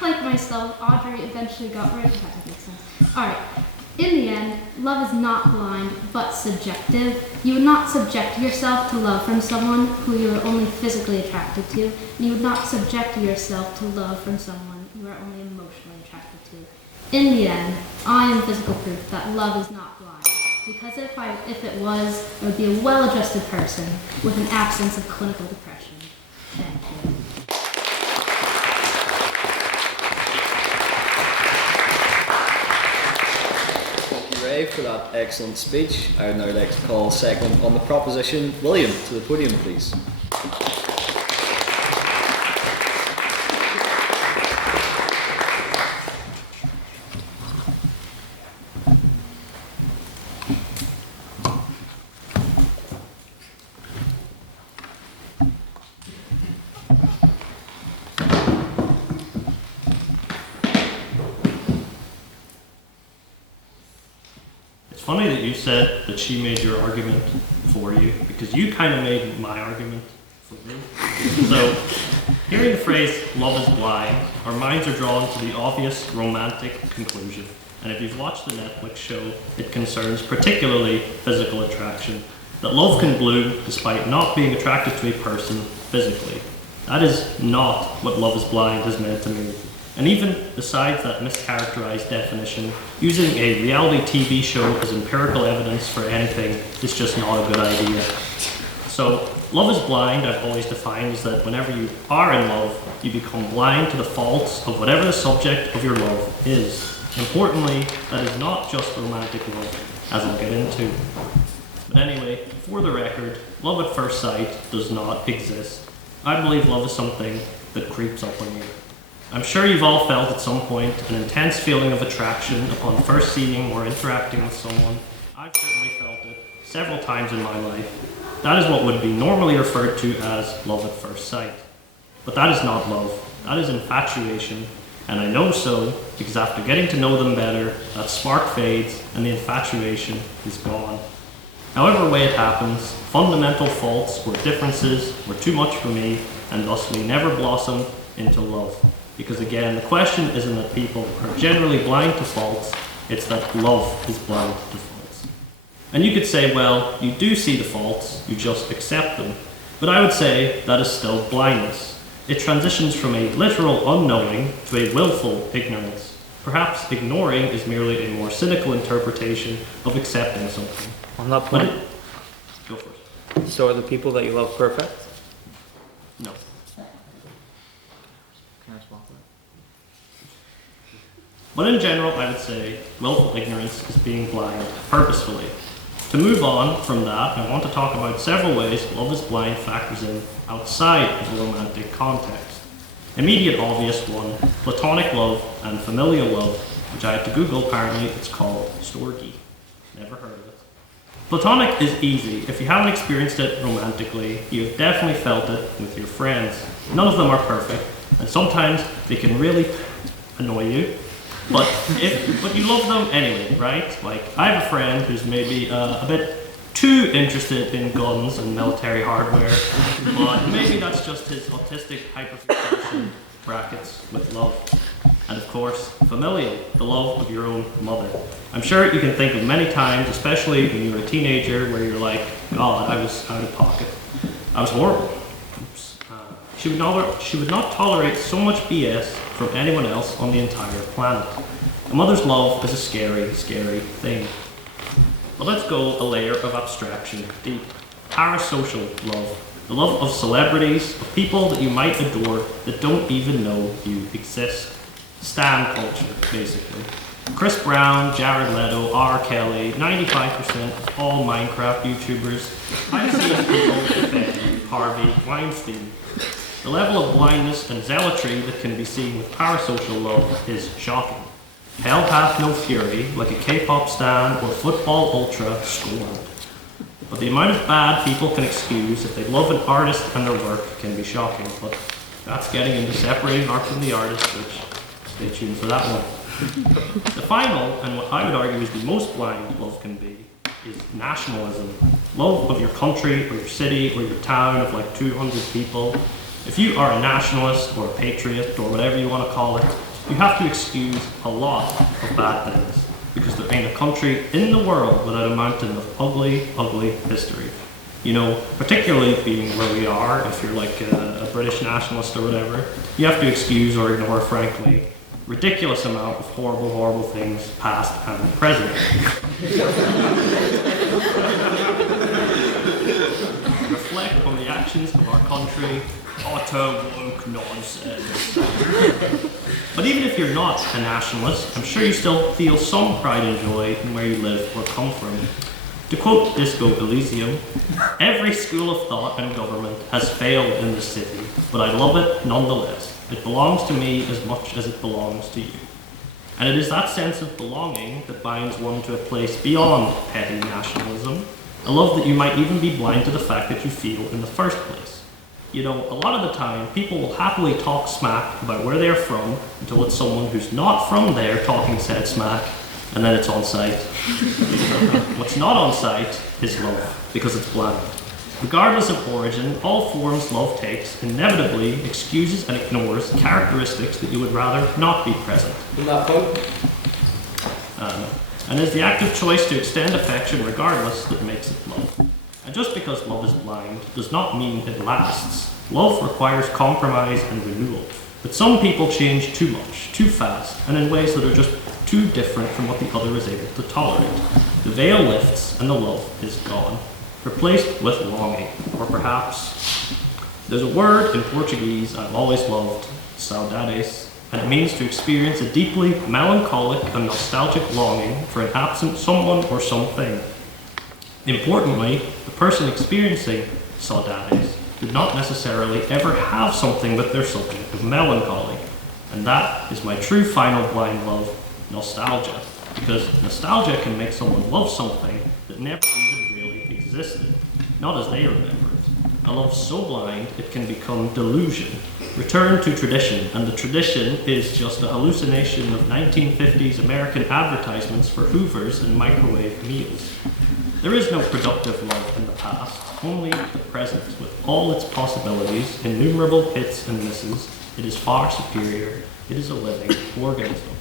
Like myself, Audrey eventually got rid of that. That makes sense. Alright. In the end, love is not blind, but subjective. You would not subject yourself to love from someone who you are only physically attracted to, and you would not subject yourself to love from someone you are only emotionally attracted to. In the end, I am physical proof that love is not blind, because if it was, I would be a well-adjusted person with an absence of clinical depression. Thank you. Rea, for that excellent speech. I would now like to call second on the proposition, William, to the podium, please. Funny that you said that she made your argument for you, because you kind of made my argument for me. So, hearing the phrase, love is blind, our minds are drawn to the obvious romantic conclusion. And if you've watched the Netflix show, it concerns particularly physical attraction, that love can bloom despite not being attracted to a person physically. That is not what love is blind is meant to mean. And even besides that mischaracterized definition, using a reality TV show as empirical evidence for anything is just not a good idea. So, love is blind, I've always defined, is that whenever you are in love, you become blind to the faults of whatever the subject of your love is. Importantly, that is not just romantic love, as I'll get into. But anyway, for the record, love at first sight does not exist. I believe love is something that creeps up on you. I'm sure you've all felt at some point an intense feeling of attraction upon first seeing or interacting with someone. I've certainly felt it several times in my life. That is what would be normally referred to as love at first sight. But that is not love. That is infatuation. And I know so because after getting to know them better, that spark fades and the infatuation is gone. However way it happens, fundamental faults or differences were too much for me, and thus we never blossomed into love. Because again, the question isn't that people are generally blind to faults, it's that love is blind to faults. And you could say, well, you do see the faults, you just accept them. But I would say that is still blindness. It transitions from a literal unknowing to a willful ignorance. Perhaps ignoring is merely a more cynical interpretation of accepting something. On that point, go first. So are the people that you love perfect? No. But in general, I would say willful ignorance is being blind purposefully. To move on from that, I want to talk about several ways love is blind factors in outside of the romantic context. Immediate obvious one, platonic love and familial love, which I had to Google. Apparently it's called storge. Never heard of it. Platonic is easy. If you haven't experienced it romantically, you have definitely felt it with your friends. None of them are perfect, and sometimes they can really annoy you. But you love them anyway, right? Like, I have a friend who's maybe a bit too interested in guns and military hardware, but maybe that's just his autistic hyperfixation brackets with love. And of course, familial, the love of your own mother. I'm sure you can think of many times, especially when you were a teenager, where you're like, God, I was out of pocket. I was horrible. Oops. She would not tolerate so much BS from anyone else on the entire planet. A mother's love is a scary, scary thing. But let's go a layer of abstraction deep. Parasocial love. The love of celebrities, of people that you might adore that don't even know you exist. Stan culture, basically. Chris Browne, Jared Leto, R. Kelly, 95% of all Minecraft YouTubers. I've seen people defend Harvey Weinstein. The level of blindness and zealotry that can be seen with parasocial love is shocking. Hell hath no fury, like a K-pop stan or football ultra scorned. But the amount of bad people can excuse if they love an artist and their work can be shocking. But that's getting into separating art from the artist, which, stay tuned for that one. The final, and what I would argue is the most blind love can be, is nationalism. Love of your country or your city or your town of like 200 people. If you are a nationalist or a patriot or whatever you want to call it, you have to excuse a lot of bad things, because there ain't a country in the world without a mountain of ugly, ugly history. You know, particularly being where we are, if you're like a British nationalist or whatever, you have to excuse or ignore, frankly, ridiculous amount of horrible, horrible things, past and present. Reflect on the actions of our country, utter woke nonsense. But even if you're not a nationalist, I'm sure you still feel some pride and joy in where you live or come from. To quote Disco Elysium, every school of thought and government has failed in this city, but I love it nonetheless. It belongs to me as much as it belongs to you. And it is that sense of belonging that binds one to a place beyond petty nationalism, a love that you might even be blind to the fact that you feel in the first place. You know, a lot of the time, people will happily talk smack about where they're from until it's someone who's not from there talking said smack, and then it's on sight. What's not on sight is love, because it's blind. Regardless of origin, all forms love takes inevitably excuses and ignores characteristics that you would rather not be present. From that point? And it's the active choice to extend affection regardless that makes it love. And just because love is blind does not mean it lasts. Love requires compromise and renewal. But some people change too much, too fast, and in ways that are just too different from what the other is able to tolerate. The veil lifts and the love is gone, replaced with longing, or perhaps there's a word in Portuguese I've always loved, saudades, and it means to experience a deeply melancholic and nostalgic longing for an absent someone or something. Importantly, the person experiencing saudades did not necessarily ever have something with their subject of melancholy, and that is my true final blind love, nostalgia, because nostalgia can make someone love something that never even really existed, not as they remember it. A love so blind it can become delusion. Return to tradition, and the tradition is just a hallucination of 1950s American advertisements for Hoovers and microwave meals. There is no productive love in the past, only the present, with all its possibilities, innumerable hits and misses. It is far superior. It is a living organism.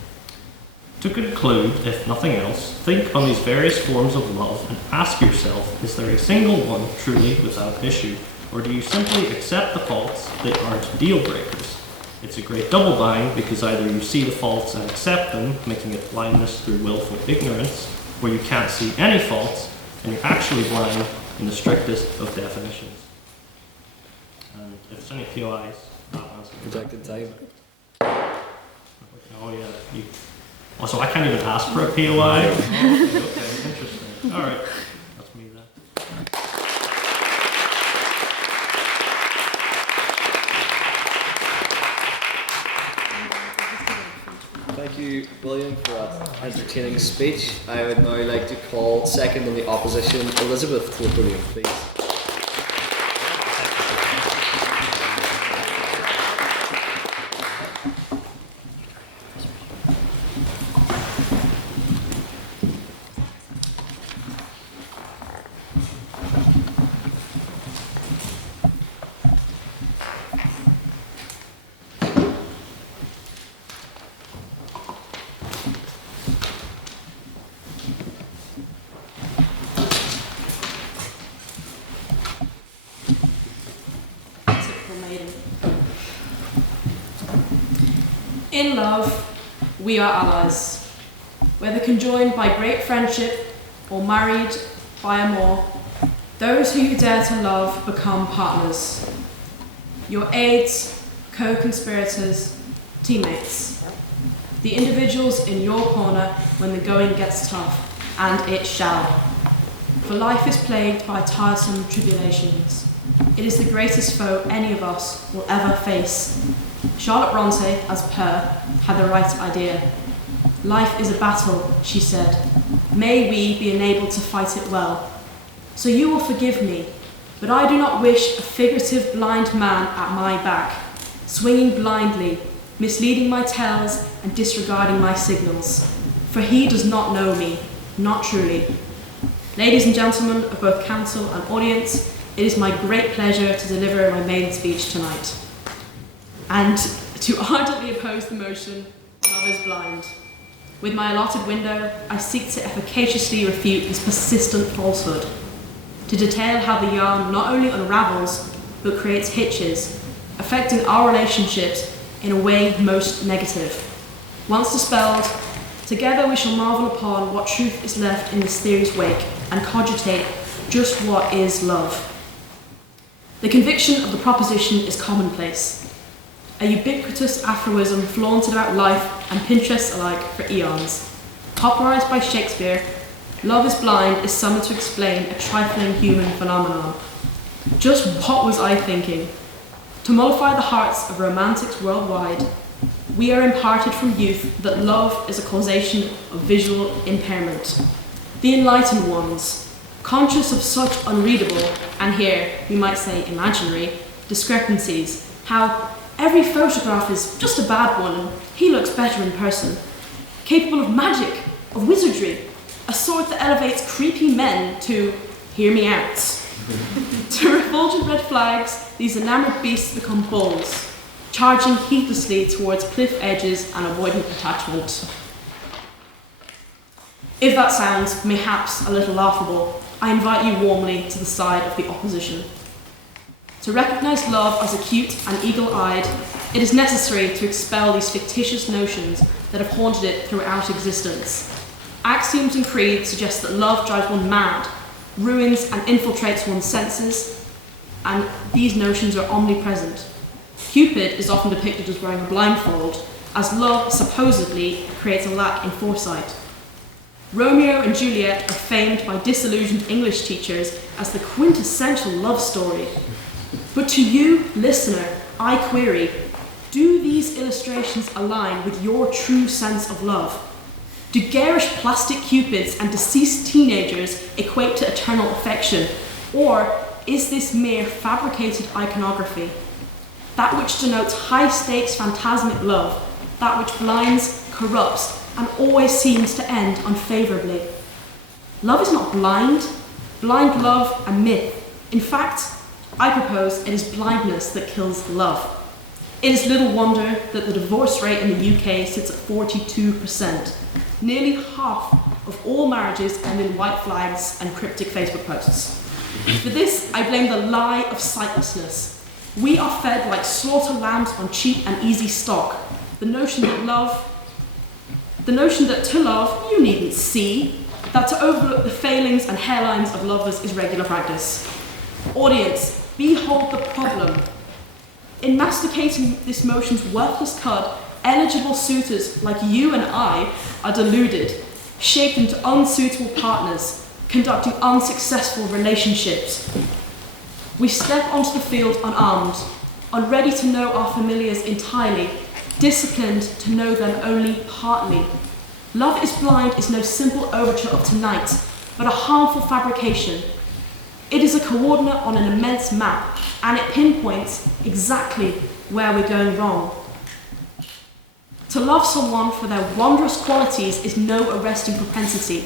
To conclude, if nothing else, think on these various forms of love and ask yourself, is there a single one truly without issue? Or do you simply accept the faults that aren't deal breakers? It's a great double bind because either you see the faults and accept them, making it blindness through willful ignorance, or you can't see any faults and you're actually blind in the strictest of definitions. And if there's any POIs, that answer. Projected time. Oh yeah. Also, I can't even ask for a POI. Okay, interesting. All right, that's me then. Thank you, William, for that entertaining speech. I would now like to call second on the opposition, Elizabeth, to the podium, please. In love, we are allies. Whether conjoined by great friendship or married by amour, those who you dare to love become partners. Your aides, co-conspirators, teammates. The individuals in your corner when the going gets tough, and it shall. For life is plagued by tiresome tribulations. It is the greatest foe any of us will ever face. Charlotte Bronte, as per, had the right idea. Life is a battle, she said. May we be enabled to fight it well. So you will forgive me, but I do not wish a figurative blind man at my back, swinging blindly, misleading my tells and disregarding my signals. For he does not know me, not truly. Ladies and gentlemen of both council and audience, it is my great pleasure to deliver my maiden speech tonight, and to ardently oppose the motion, love is blind. With my allotted window, I seek to efficaciously refute this persistent falsehood, to detail how the yarn not only unravels, but creates hitches, affecting our relationships in a way most negative. Once dispelled, together we shall marvel upon what truth is left in this theory's wake, and cogitate just what is love. The conviction of the proposition is commonplace, a ubiquitous aphorism flaunted about life and Pinterest alike for eons. Popularized by Shakespeare, love is blind is summoned to explain a trifling human phenomenon. Just what was I thinking? To mollify the hearts of romantics worldwide, we are imparted from youth that love is a causation of visual impairment. The enlightened ones, conscious of such unreadable, and here we might say imaginary, discrepancies, how every photograph is just a bad one and he looks better in person, capable of magic, of wizardry, a sort that elevates creepy men to hear me out. To refulgent red flags, these enamored beasts become bulls, charging heedlessly towards cliff edges and avoidant attachment. If that sounds mayhaps a little laughable, I invite you warmly to the side of the opposition. To recognize love as acute and eagle-eyed, it is necessary to expel these fictitious notions that have haunted it throughout existence. Axioms and creeds suggest that love drives one mad, ruins and infiltrates one's senses, and these notions are omnipresent. Cupid is often depicted as wearing a blindfold, as love supposedly creates a lack in foresight. Romeo and Juliet are famed by disillusioned English teachers as the quintessential love story. But to you, listener, I query, do these illustrations align with your true sense of love? Do garish plastic cupids and deceased teenagers equate to eternal affection? Or is this mere fabricated iconography? That which denotes high-stakes phantasmic love, that which blinds, corrupts, and always seems to end unfavorably. Love is not blind. Blind love a myth. In fact, I propose it is blindness that kills love. It is little wonder that the divorce rate in the UK sits at 42%. Nearly half of all marriages end in white flags and cryptic Facebook posts. For this, I blame the lie of sightlessness. We are fed like slaughter lambs on cheap and easy stock. The notion that to love you needn't see, that to overlook the failings and hairlines of lovers is regular practice. Audience, behold the problem. In masticating this motion's worthless cud, eligible suitors like you and I are deluded, shaped into unsuitable partners, conducting unsuccessful relationships. We step onto the field unarmed, unready to know our familiars entirely, disciplined to know them only partly. Love is blind is no simple overture of tonight, but a harmful fabrication. It is a coordinate on an immense map, and it pinpoints exactly where we're going wrong. To love someone for their wondrous qualities is no arresting propensity.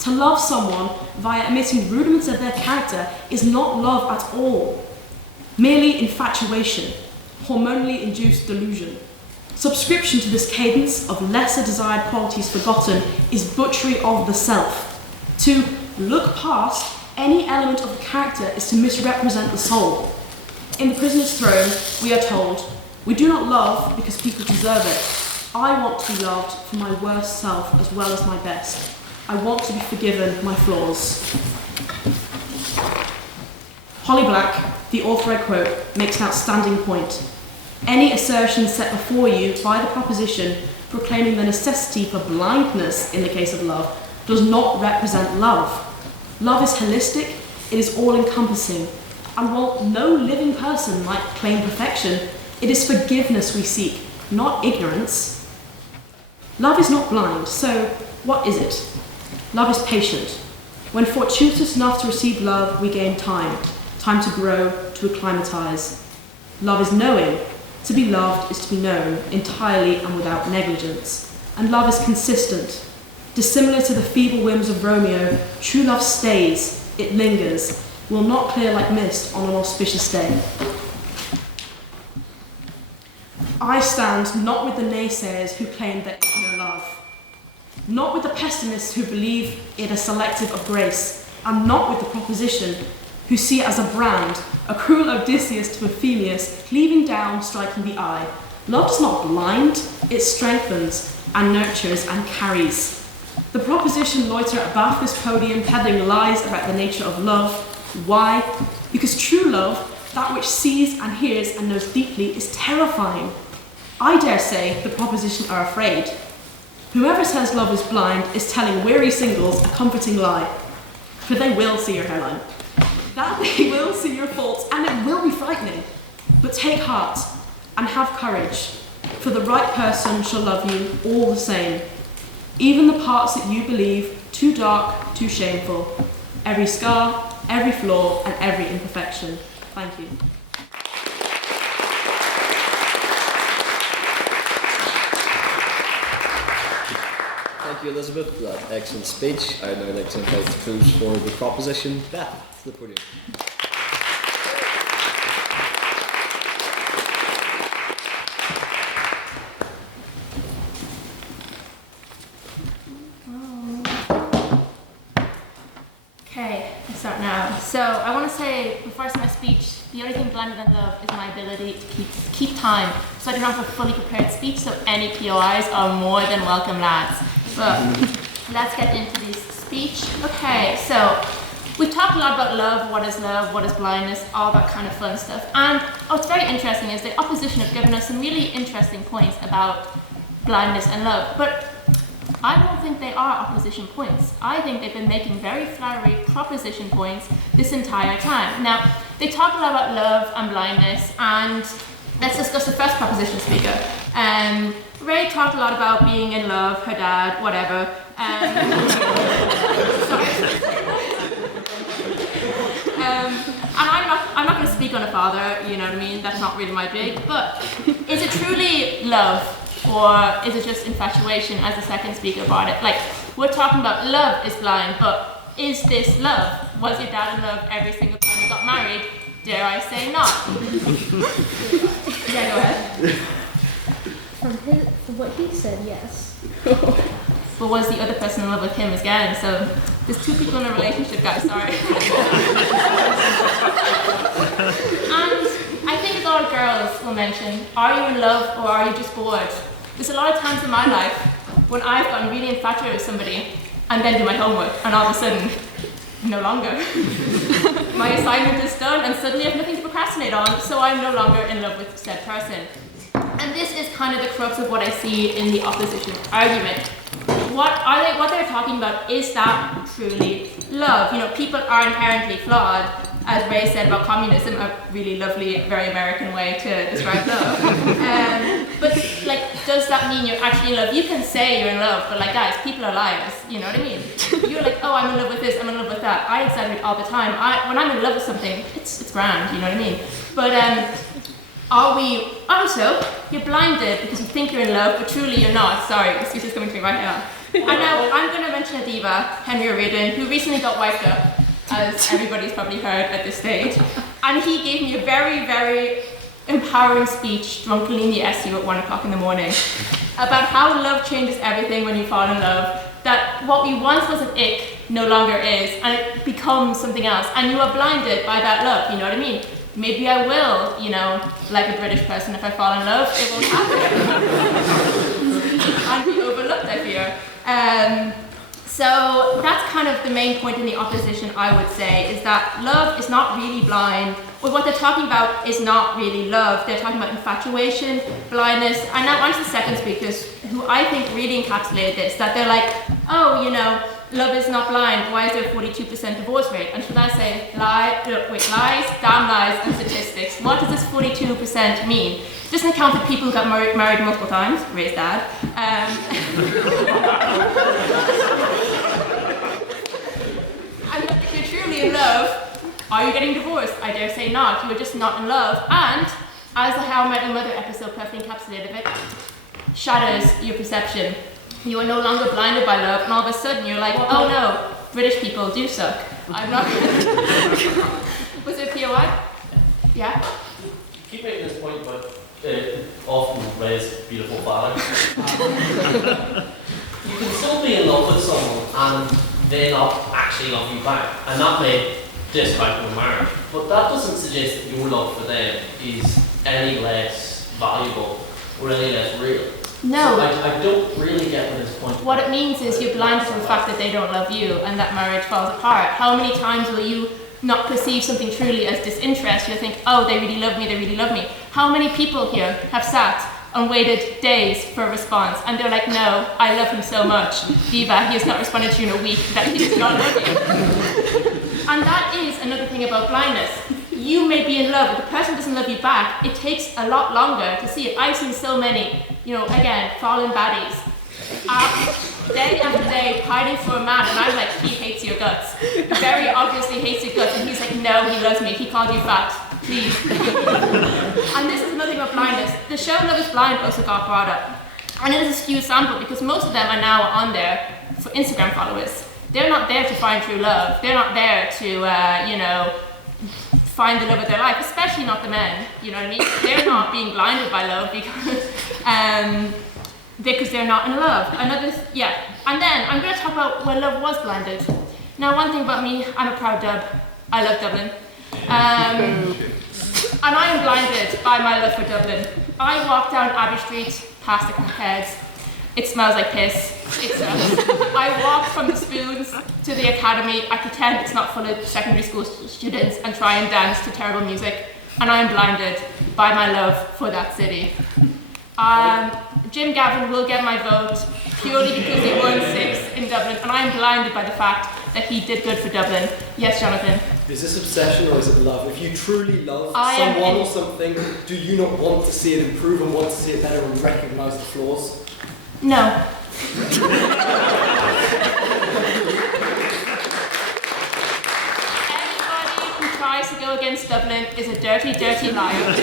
To love someone via emitting rudiments of their character is not love at all. Merely infatuation, hormonally induced delusion. Subscription to this cadence of lesser desired qualities forgotten is butchery of the self. To look past any element of the character is to misrepresent the soul. In The Prisoner's Throne, we are told, we do not love because people deserve it. I want to be loved for my worst self as well as my best. I want to be forgiven my flaws. Holly Black, the author I quote, makes an outstanding point. Any assertion set before you by the proposition proclaiming the necessity for blindness in the case of love does not represent love. Love is holistic, it is all-encompassing, and while no living person might claim perfection, it is forgiveness we seek, not ignorance. Love is not blind, so what is it? Love is patient. When fortuitous enough to receive love, we gain time to grow, to acclimatise. Love is knowing. To be loved is to be known, entirely and without negligence. And love is consistent. Dissimilar to the feeble whims of Romeo, true love stays, it lingers, will not clear like mist on an auspicious day. I stand not with the naysayers who claim there is no love, not with the pessimists who believe it a selective of grace, and not with the proposition who see it as a brand, a cruel Odysseus to Ephemius, cleaving down, striking the eye. Love does not blind, it strengthens and nurtures and carries. The proposition loiter above this podium peddling lies about the nature of love. Why? Because true love, that which sees and hears and knows deeply, is terrifying. I dare say the proposition are afraid. Whoever says love is blind is telling weary singles a comforting lie. For they will see your hairline. That they will see your faults, and it will be frightening. But take heart and have courage, for the right person shall love you all the same. Even the parts that you believe too dark, too shameful. Every scar, every flaw, and every imperfection. Thank you. Thank you, Elizabeth, for that excellent speech. I would now like to invite the pose for the proposition, Beth, to the podium. Okay, I start now. So I want to say, before I start my speech, the only thing blinder than love is my ability to keep time. So I don't have a fully prepared speech, so any POIs are more than welcome, lads. But let's get into this speech. Okay, so we've talked a lot about love, what is blindness, all that kind of fun stuff. And what's very interesting is the opposition have given us some really interesting points about blindness and love. But I don't think they are opposition points. I think they've been making very flowery proposition points this entire time. Now, they talk a lot about love and blindness, and let's discuss the first proposition speaker. Rea talked a lot about being in love, her dad, whatever. Sorry. And I'm not going to speak on a father, you know what I mean? That's not really my jig. But is it truly love? Or is it just infatuation, as the second speaker brought it? Like, we're talking about love is blind, but is this love? Was your dad in love every single time you got married? Dare I say not? Yeah, go ahead. From what he said, yes. But was the other person in love with him again? So there's two people in a relationship, guys, sorry. And I think a lot of girls will mention, are you in love or are you just bored? There's a lot of times in my life when I've gotten really infatuated with somebody and then do my homework and all of a sudden, no longer. My assignment is done and suddenly I have nothing to procrastinate on, so I'm no longer in love with said person. And this is kind of the crux of what I see in the opposition argument. What they're talking about, is that truly love? You know, people are inherently flawed, as Rea said about communism, a really lovely, very American way to describe love. But like, does that mean you're actually in love? You can say you're in love, but like, guys, people are liars. You know what I mean? You're like, oh, I'm in love with this, I'm in love with that. I exaggerate all the time. When I'm in love with something, it's grand. You know what I mean? But are we also? You're blinded because you think you're in love, but truly you're not. Sorry, this speech is coming to me right now. And now I'm going to mention a diva, Henry O'Riordan, who recently got wiped up, as everybody's probably heard at this stage. And he gave me a very, very empowering speech drunkenly in the SU at 1 o'clock in the morning about how love changes everything when you fall in love, that what we once was an ick no longer is, and it becomes something else. And you are blinded by that love, you know what I mean? Maybe I will, you know, like a British person, if I fall in love, it won't happen. And be overlooked, I fear. So that's kind of the main point in the opposition, I would say, is that love is not really blind. Well, what they're talking about is not really love. They're talking about infatuation, blindness, and now onto the second speakers, who I think really encapsulated this, that they're like, oh, you know, love is not blind, why is there a 42% divorce rate? And should I say, lies, damn lies, and statistics. What does this 42% mean? It doesn't account for people who got married multiple times, Rea's dad. And if you're truly in love, are you getting divorced? I dare say not. You are just not in love. And, as the How I Met Your Mother episode perfectly encapsulated it, shatters your perception. You are no longer blinded by love, and all of a sudden you're like, oh no, British people do suck. I'm not. Was it POI? Yeah? Keep making this point, but often Rea's beautiful father. You can still be in love with someone and they not actually love you back, and that may discount your marriage. But that doesn't suggest that your love for them is any less valuable or any less real. No. So I don't really get where this point. What it means is you're blinded to the fact that they don't love you and that marriage falls apart. How many times will you not perceive something truly as disinterest? You'll think, oh, they really love me, they really love me. How many people here have sat and waited days for a response and they're like, no, I love him so much. Diva, he has not responded to you in a week, that he does not love you. And that is another thing about blindness. You may be in love, but the person doesn't love you back. It takes a lot longer to see it. I've seen so many, again, fallen baddies. Day after day, hiding for a man, and I'm like, he hates your guts. Very obviously hates your guts, and he's like, no, he loves me. He called you fat. Please. And this is another thing about blindness. The show Love is Blind also got brought up. And it is a skewed sample because most of them are now on there for Instagram followers. They're not there to find true love. They're not there to, find the love of their life, especially not the men. You know what I mean? They're not being blinded by love because they're not in love. And then I'm going to talk about when love was blinded. Now, one thing about me, I'm a proud dub. I love Dublin. And I am blinded by my love for Dublin. I walk down Abbey Street past the crackheads. It smells like piss. It sucks. I walk from the Spoons to the Academy. I pretend it's not full of secondary school students and try and dance to terrible music. And I am blinded by my love for that city. Jim Gavin will get my vote purely because he won 6 in Dublin, and I am blinded by the fact that he did good for Dublin. Yes, Jonathan? Is this obsession or is it love? If you truly love someone or something, do you not want to see it improve and want to see it better and recognise the flaws? No. Anybody who tries to go against Dublin is a dirty, dirty liar.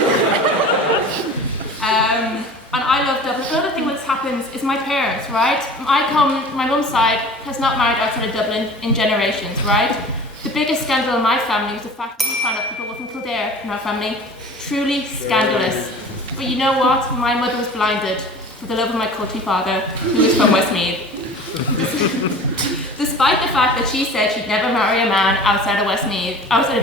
And I love Dublin. Another thing that's happened is my parents, right? My mum's side has not married outside of Dublin in generations, right? The biggest scandal in my family was the fact that we found out people were from Kildare in our family. Truly scandalous. But you know what? My mother was blinded for the love of my country father, who is from Westmeath. Despite the fact that she said she'd never marry a man outside of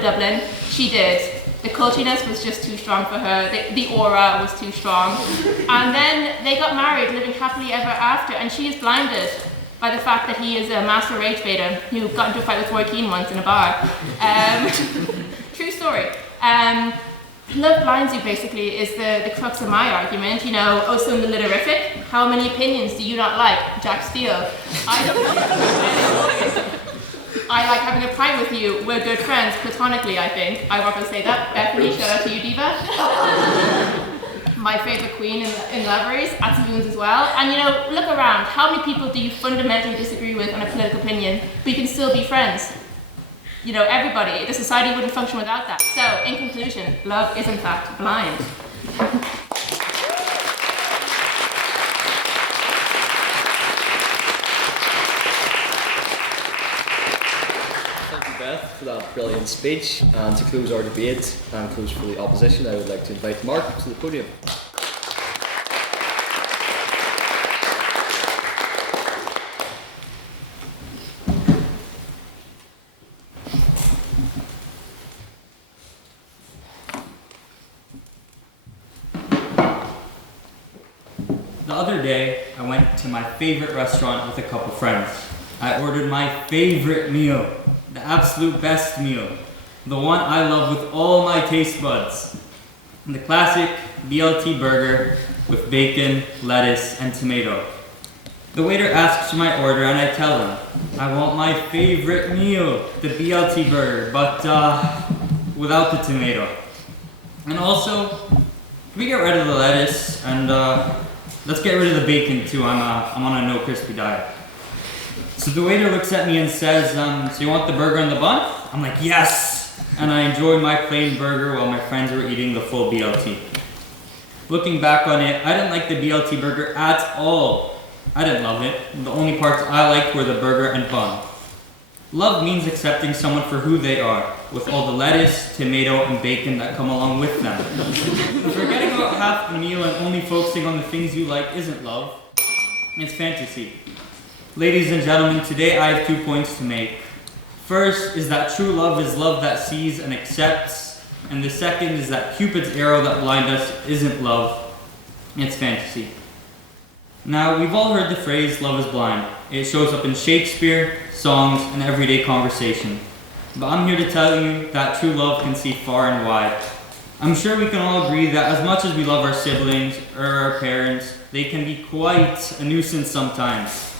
Dublin, she did. The cultiness was just too strong for her, the aura was too strong. And then they got married, living happily ever after, and she is blinded by the fact that he is a master rage baiter who got into a fight with Roy Keane once in a bar. True story. Love blinds you, basically, is the crux of my argument. Also in the Litterific, how many opinions do you not like? Jack Steele. I don't know. I like having a pint with you. We're good friends, platonically, I think. I want to say that. Bethany, shout out to you, Diva. My favourite queen in libraries, at Spoons as well. And look around. How many people do you fundamentally disagree with on a political opinion, but you can still be friends? Everybody. The society wouldn't function without that. So, in conclusion, love is in fact blind. Thank you, Beth, for that brilliant speech. And to close our debate and close for the opposition, I would like to invite Marc to the podium. The other day, I went to my favorite restaurant with a couple friends. I ordered my favorite meal, the absolute best meal, the one I love with all my taste buds. The classic BLT burger with bacon, lettuce, and tomato. The waiter asks for my order and I tell him, I want my favorite meal, the BLT burger, but without the tomato. And also, can we get rid of the lettuce and let's get rid of the bacon too. I'm on a no crispy diet. So the waiter looks at me and says, so you want the burger and the bun? I'm like, yes! And I enjoyed my plain burger while my friends were eating the full BLT. Looking back on it, I didn't like the BLT burger at all. I didn't love it. The only parts I liked were the burger and bun. Love means accepting someone for who they are, with all the lettuce, tomato, and bacon that come along with them. Forgetting about half the meal and only focusing on the things you like isn't love. It's fantasy. Ladies and gentlemen, today I have 2 points to make. First is that true love is love that sees and accepts, and the second is that Cupid's arrow that blinds us isn't love, it's fantasy. Now, we've all heard the phrase, love is blind. It shows up in Shakespeare, songs, and everyday conversation. But I'm here to tell you that true love can see far and wide. I'm sure we can all agree that as much as we love our siblings or our parents, they can be quite a nuisance sometimes.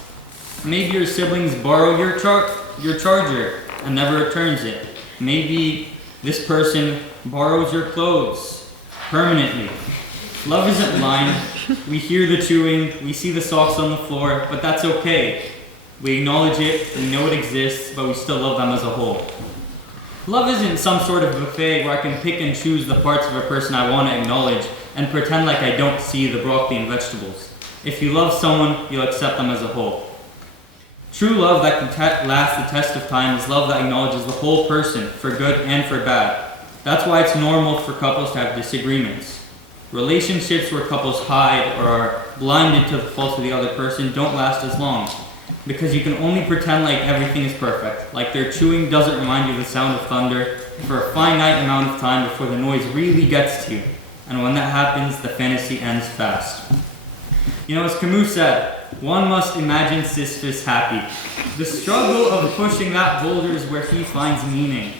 Maybe your siblings borrow your charger and never returns it. Maybe this person borrows your clothes permanently. Love isn't blind. We hear the chewing, we see the socks on the floor, but that's okay. We acknowledge it, we know it exists, but we still love them as a whole. Love isn't some sort of buffet where I can pick and choose the parts of a person I want to acknowledge and pretend like I don't see the broccoli and vegetables. If you love someone, you'll accept them as a whole. True love that can last the test of time is love that acknowledges the whole person, for good and for bad. That's why it's normal for couples to have disagreements. Relationships where couples hide or are blinded to the faults of the other person don't last as long, because you can only pretend like everything is perfect, like their chewing doesn't remind you of the sound of thunder for a finite amount of time before the noise really gets to you. And when that happens, the fantasy ends fast. You know, as Camus said, one must imagine Sisyphus happy. The struggle of pushing that boulder is where he finds meaning.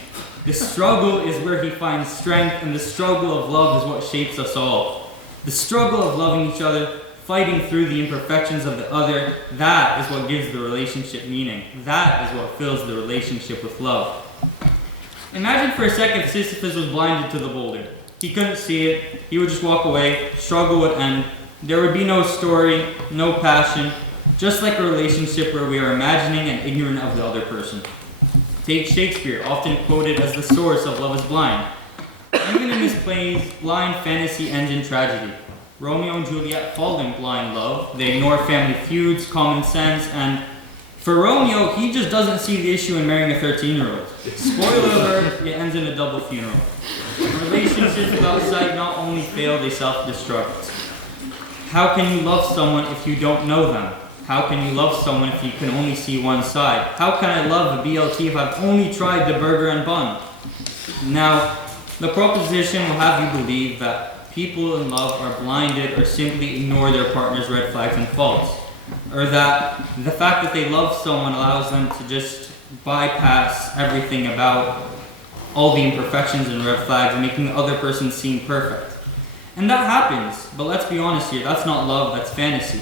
The struggle is where he finds strength, and the struggle of love is what shapes us all. The struggle of loving each other, fighting through the imperfections of the other, that is what gives the relationship meaning. That is what fills the relationship with love. Imagine for a second Sisyphus was blinded to the boulder. He couldn't see it, he would just walk away, struggle would end. There would be no story, no passion, just like a relationship where we are imagining and ignorant of the other person. Take Shakespeare, often quoted as the source of Love is Blind. Even in his plays, blind fantasy ends in tragedy. Romeo and Juliet fall in blind love. They ignore family feuds, common sense, and for Romeo, he just doesn't see the issue in marrying a 13-year-old. Spoiler alert, it ends in a double funeral. Relationships without sight not only fail, they self-destruct. How can you love someone if you don't know them? How can you love someone if you can only see one side? How can I love a BLT if I've only tried the burger and bun? Now, the proposition will have you believe that people in love are blinded or simply ignore their partner's red flags and faults. Or that the fact that they love someone allows them to just bypass everything about all the imperfections and red flags and making the other person seem perfect. And that happens, but let's be honest here, that's not love, that's fantasy.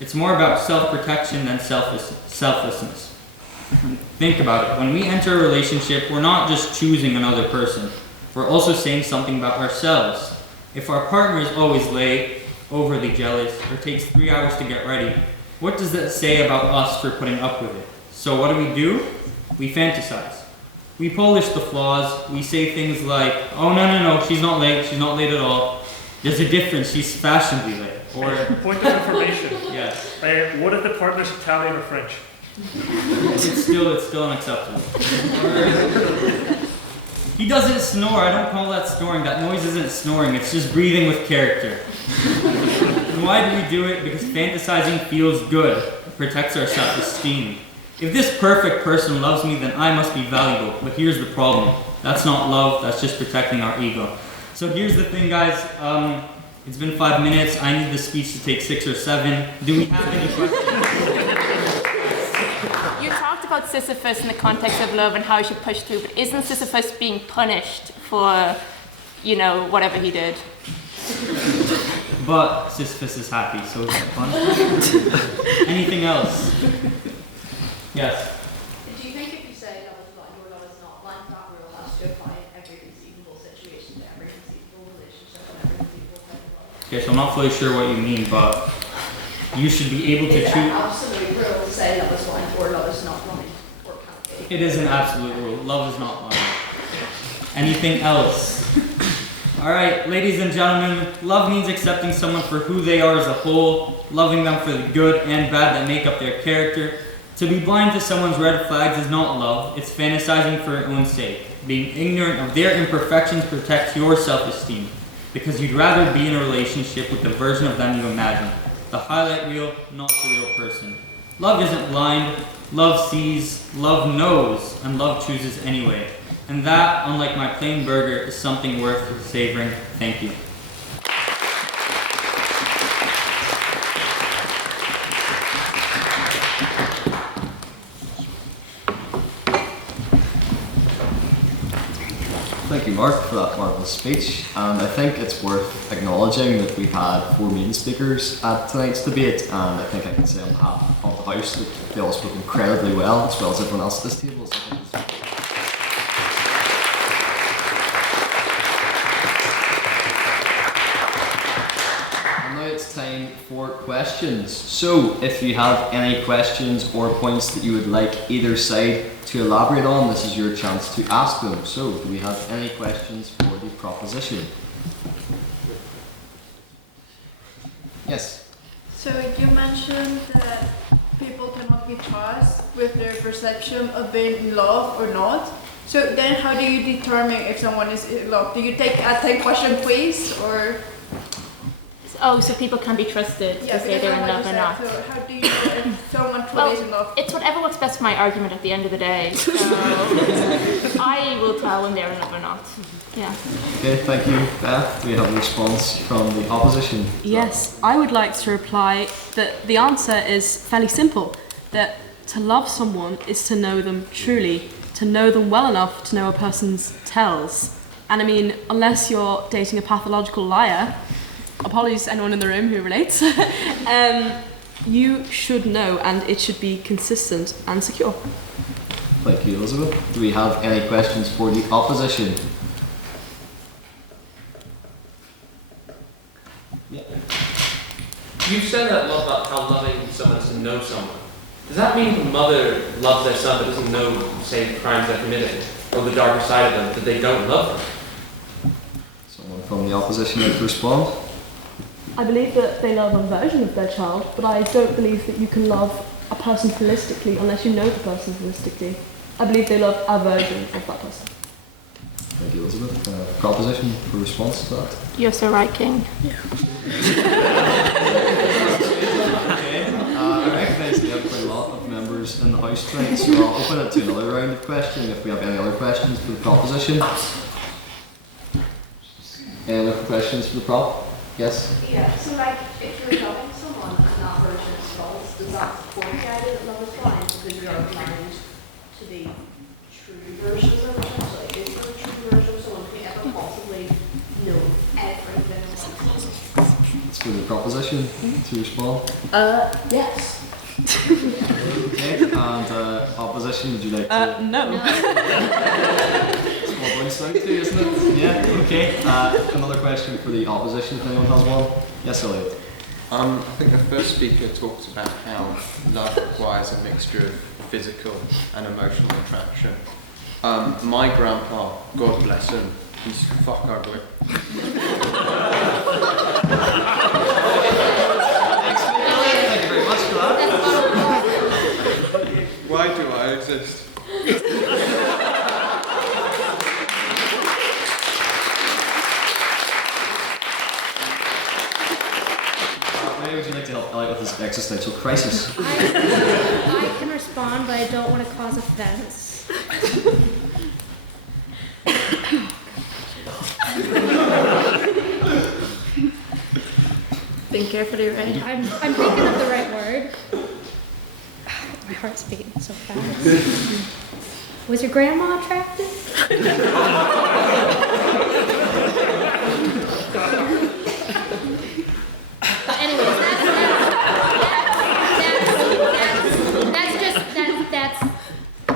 It's more about self-protection than selflessness. Think about it. When we enter a relationship, we're not just choosing another person. We're also saying something about ourselves. If our partner is always late, overly jealous, or takes 3 hours to get ready, what does that say about us for putting up with it? So what do? We fantasize. We polish the flaws. We say things like, oh, no, she's not late at all. There's a difference, she's fashionably late. Or point of information. Yes. What if the partner's Italian or French? It's still unacceptable. He doesn't snore. I don't call that snoring. That noise isn't snoring. It's just breathing with character. And why do we do it? Because fantasizing feels good. It protects our self-esteem. If this perfect person loves me, then I must be valuable. But here's the problem. That's not love. That's just protecting our ego. So here's the thing, guys. It's been 5 minutes. I need this speech to take 6 or 7. Do we have any questions? You talked about Sisyphus in the context of love and how he should push through, but isn't Sisyphus being punished for, whatever he did? But Sisyphus is happy, so is that fun? Anything else? Yes? Do you think if you say love is blind, your love is not blind, that rule has to apply in every conceivable situation, to every conceivable relationship, and every conceivable type of love? Okay, so I'm not fully sure what you mean, but you should be able to choose. Is it an choose. absolute rule to say love is blind or love is not blind? Or can it be? It is an absolute rule. Love is not blind. Anything else? Alright, ladies and gentlemen, love means accepting someone for who they are as a whole, loving them for the good and bad that make up their character. To be blind to someone's red flags is not love, it's fantasizing for your own sake. Being ignorant of their imperfections protects your self-esteem, because you'd rather be in a relationship with the version of them you imagine. The highlight reel, not the real person. Love isn't blind, love sees, love knows, and love chooses anyway. And that, unlike my plain burger, is something worth savoring. Thank you. Thank you, Marc, for that marvellous speech. And I think it's worth acknowledging that we've had 4 main speakers at tonight's debate, and I think I can say on behalf of the House that they all spoke incredibly well as everyone else at this table. So I think and now it's time for questions. So if you have any questions or points that you would like either side to elaborate on, this is your chance to ask them. So, do we have any questions for the proposition? Yes? So you mentioned that people cannot be trusted with their perception of being in love or not. So then how do you determine if someone is in love? Do you take a 10 question quiz or? Oh, so people can be trusted to say they're in love or not. So how do you know if someone truly is in love? It's whatever works best for my argument at the end of the day. So I will tell when they're in love or not. Yeah. Okay, thank you. Beth, do we have a response from the opposition? Yes, I would like to reply that the answer is fairly simple. That to love someone is to know them truly, to know them well enough to know a person's tells. And I mean, unless you're dating a pathological liar, apologies to anyone in the room who relates, you should know, and it should be consistent and secure. Thank you, Elizabeth. Do we have any questions for the opposition? Yeah. You've said that about how loving someone is to know someone. Does that mean a mother loves their son but doesn't know the same crimes they're committing, or the darker side of them, that they don't love them? Someone from the opposition like to respond? I believe that they love a version of their child, but I don't believe that you can love a person holistically unless you know the person holistically. I believe they love a version of that person. Thank you, Elizabeth. Proposition for response to that? You're so right, King. Okay. I recognise we have quite a lot of members in the House tonight, so I'll open it to another round of questioning if we have any other questions for the proposition. Any other questions for the prop? Yes? Yeah, so like, if you're loving someone and that version is false, does that support the idea that love is blind because you're blind to the true version of them? Essentially, is there a true version of someone who ever possibly know everything? It's for the proposition to respond. Yes. Okay, and opposition, would you like to? No. Small points down too, isn't it? Yeah, okay. Another question for the opposition, if anyone has one. Yes, Elliot. I think the first speaker talked about how love requires a mixture of physical and emotional attraction. My grandpa, God bless him, he's fuck ugly. Thank you very much for that. Why do I exist? Maybe would you like to help Elliot with his existential crisis? I can respond, but I don't want to cause offense. Think carefully, right? I'm thinking of the right word. My heart's beating so fast. Was your grandma attractive? But anyways,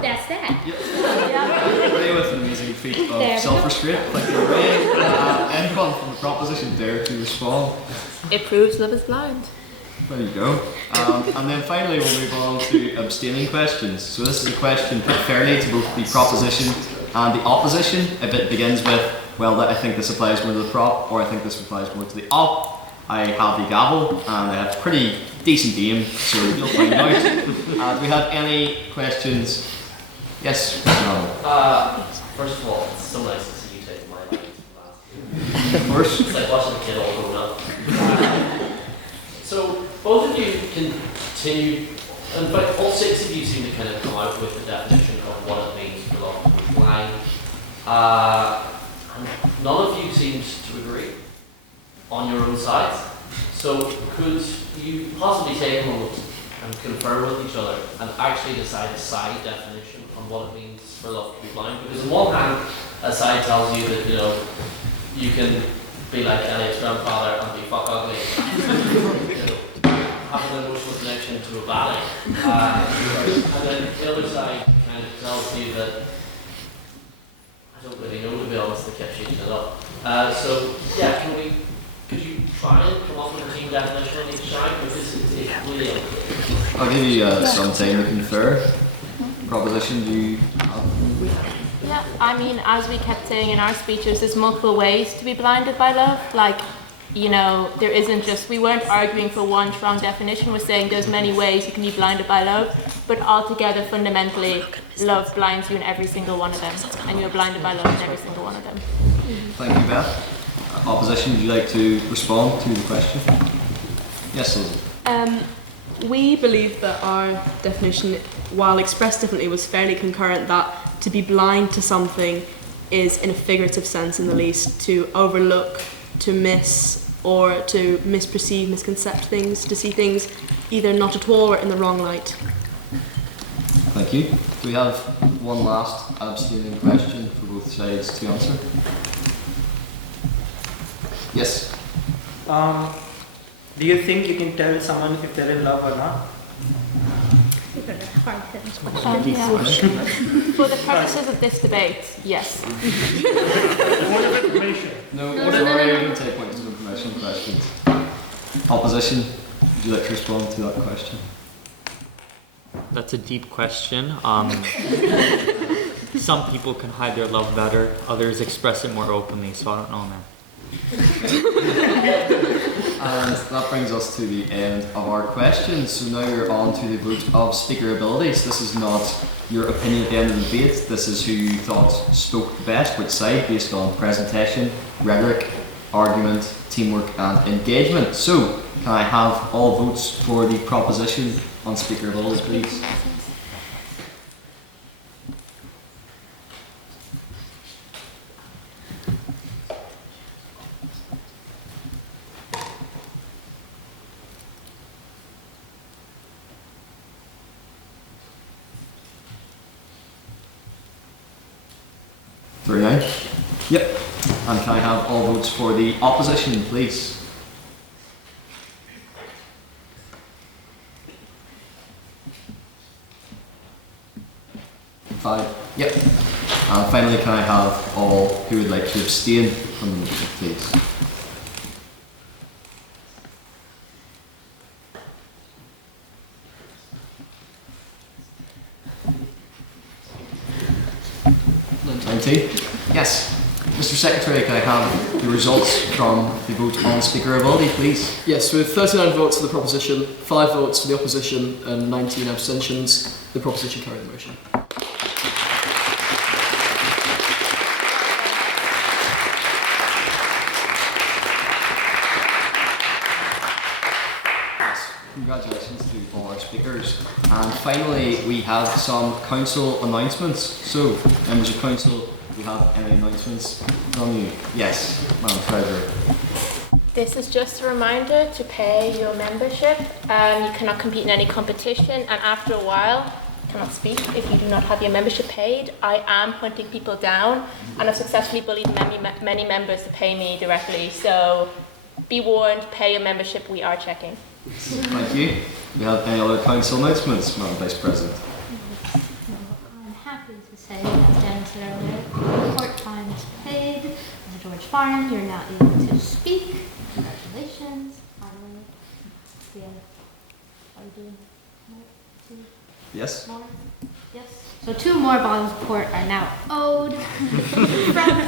that's that. Ray with an amazing feat There we of self-restraint. Thank you, Ray. Anyone from the proposition dare to respond? It proves love is blind. There you go. And then finally we'll move on to abstaining questions. So this is a question put fairly to both the proposition and the opposition. If it begins with, well, I think this applies more to the prop, or I think this applies more to the op, I have the gavel, and I have a pretty decent aim, so you'll find out. Do we have any questions? Yes, First of all, it's so nice to see you take my life. Of course. It's like watching a kid all grown up. So, both of you continue, in fact, all six of you seem to kind of come out with the definition of what it means for love to be blind. And none of you seems to agree on your own sides. So, could you possibly take a moment and confer with each other and actually decide a side definition on what it means for love to be blind? Because on one hand, a side tells you that, you can be like Elliot's grandfather and be fuck ugly. Have an emotional connection to a ballet. And then the other side kind of tells you that, I don't really know, to be honest, they kept changing it up. So, yeah, could you try and come up with a team definition on each side? Because it's really unclear. I'll give you some time to confer. Proposition, do you have? Yeah, I mean, as we kept saying in our speeches, there's multiple ways to be blinded by love. Like, there isn't just, we weren't arguing for one strong definition, we're saying there's many ways you can be blinded by love, but altogether, fundamentally, love blinds you in every single one of them, and you're blinded by love in every single one of them. Thank you, Beth. Opposition, would you like to respond to the question? Yes, Lizzie. We believe that our definition, while expressed differently, was fairly concurrent, that to be blind to something is, in a figurative sense in the least, to overlook, to miss, or to misperceive, misconcept things, to see things either not at all or in the wrong light. Thank you. Do we have one last abstaining question for both sides to answer? Yes. Do you think you can tell someone if they're in love or not? For the purposes of this debate, yes. Point of information. No, we can take points of information questions. Opposition, would you like to respond to that question? That's a deep question. Some people can hide their love better, others express it more openly, so I don't know, man. And that brings us to the end of our questions. So now you're on to the vote of speaker abilities. This is not your opinion at the end of the debate. This is who you thought spoke the best, which side, based on presentation, rhetoric, argument, teamwork and engagement. So can I have all votes for the proposition on speaker abilities, please? Yep. And can I have all votes for the opposition, please? Five. Yep. And finally, can I have all who would like to abstain from the motion, please? Yes. Mr. Secretary, can I have the results from the vote on speaker ability, please? Yes, with 39 votes for the proposition, 5 votes for the opposition and 19 abstentions, the proposition carried the motion. Congratulations to all our speakers. And finally, we have some council announcements. So, members of council, do we have any announcements from you? Yes, Madam Treasurer. This is just a reminder to pay your membership. You cannot compete in any competition, and after a while, you cannot speak if you do not have your membership paid. I am hunting people down, and I've successfully bullied many members to pay me directly. So, be warned, pay your membership, we are checking. Thank you. Do we have any other council announcements, Madam Vice President? I'm happy to say, as Dan said earlier, court fine is paid. As George Farnham, you're now able to speak. Congratulations. Finally. Yeah. How are you doing? Yes? Yes. So 2 more bottles of port are now owed from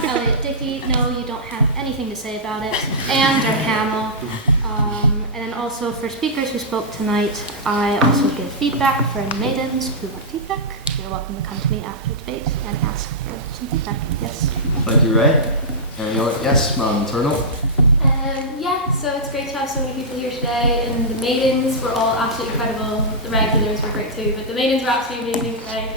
Elliot Dickey. No, you don't have anything to say about it. And our Hamill. And then also for speakers who spoke tonight, I also give feedback for any maidens who want feedback. You're welcome to come to me after debate and ask for some feedback. Yes. Thank you, Ray. Yes, Madam Turner. Yeah, so it's great to have so many people here today, and the maidens were all absolutely incredible. The regulars were great too, but the maidens were absolutely amazing today.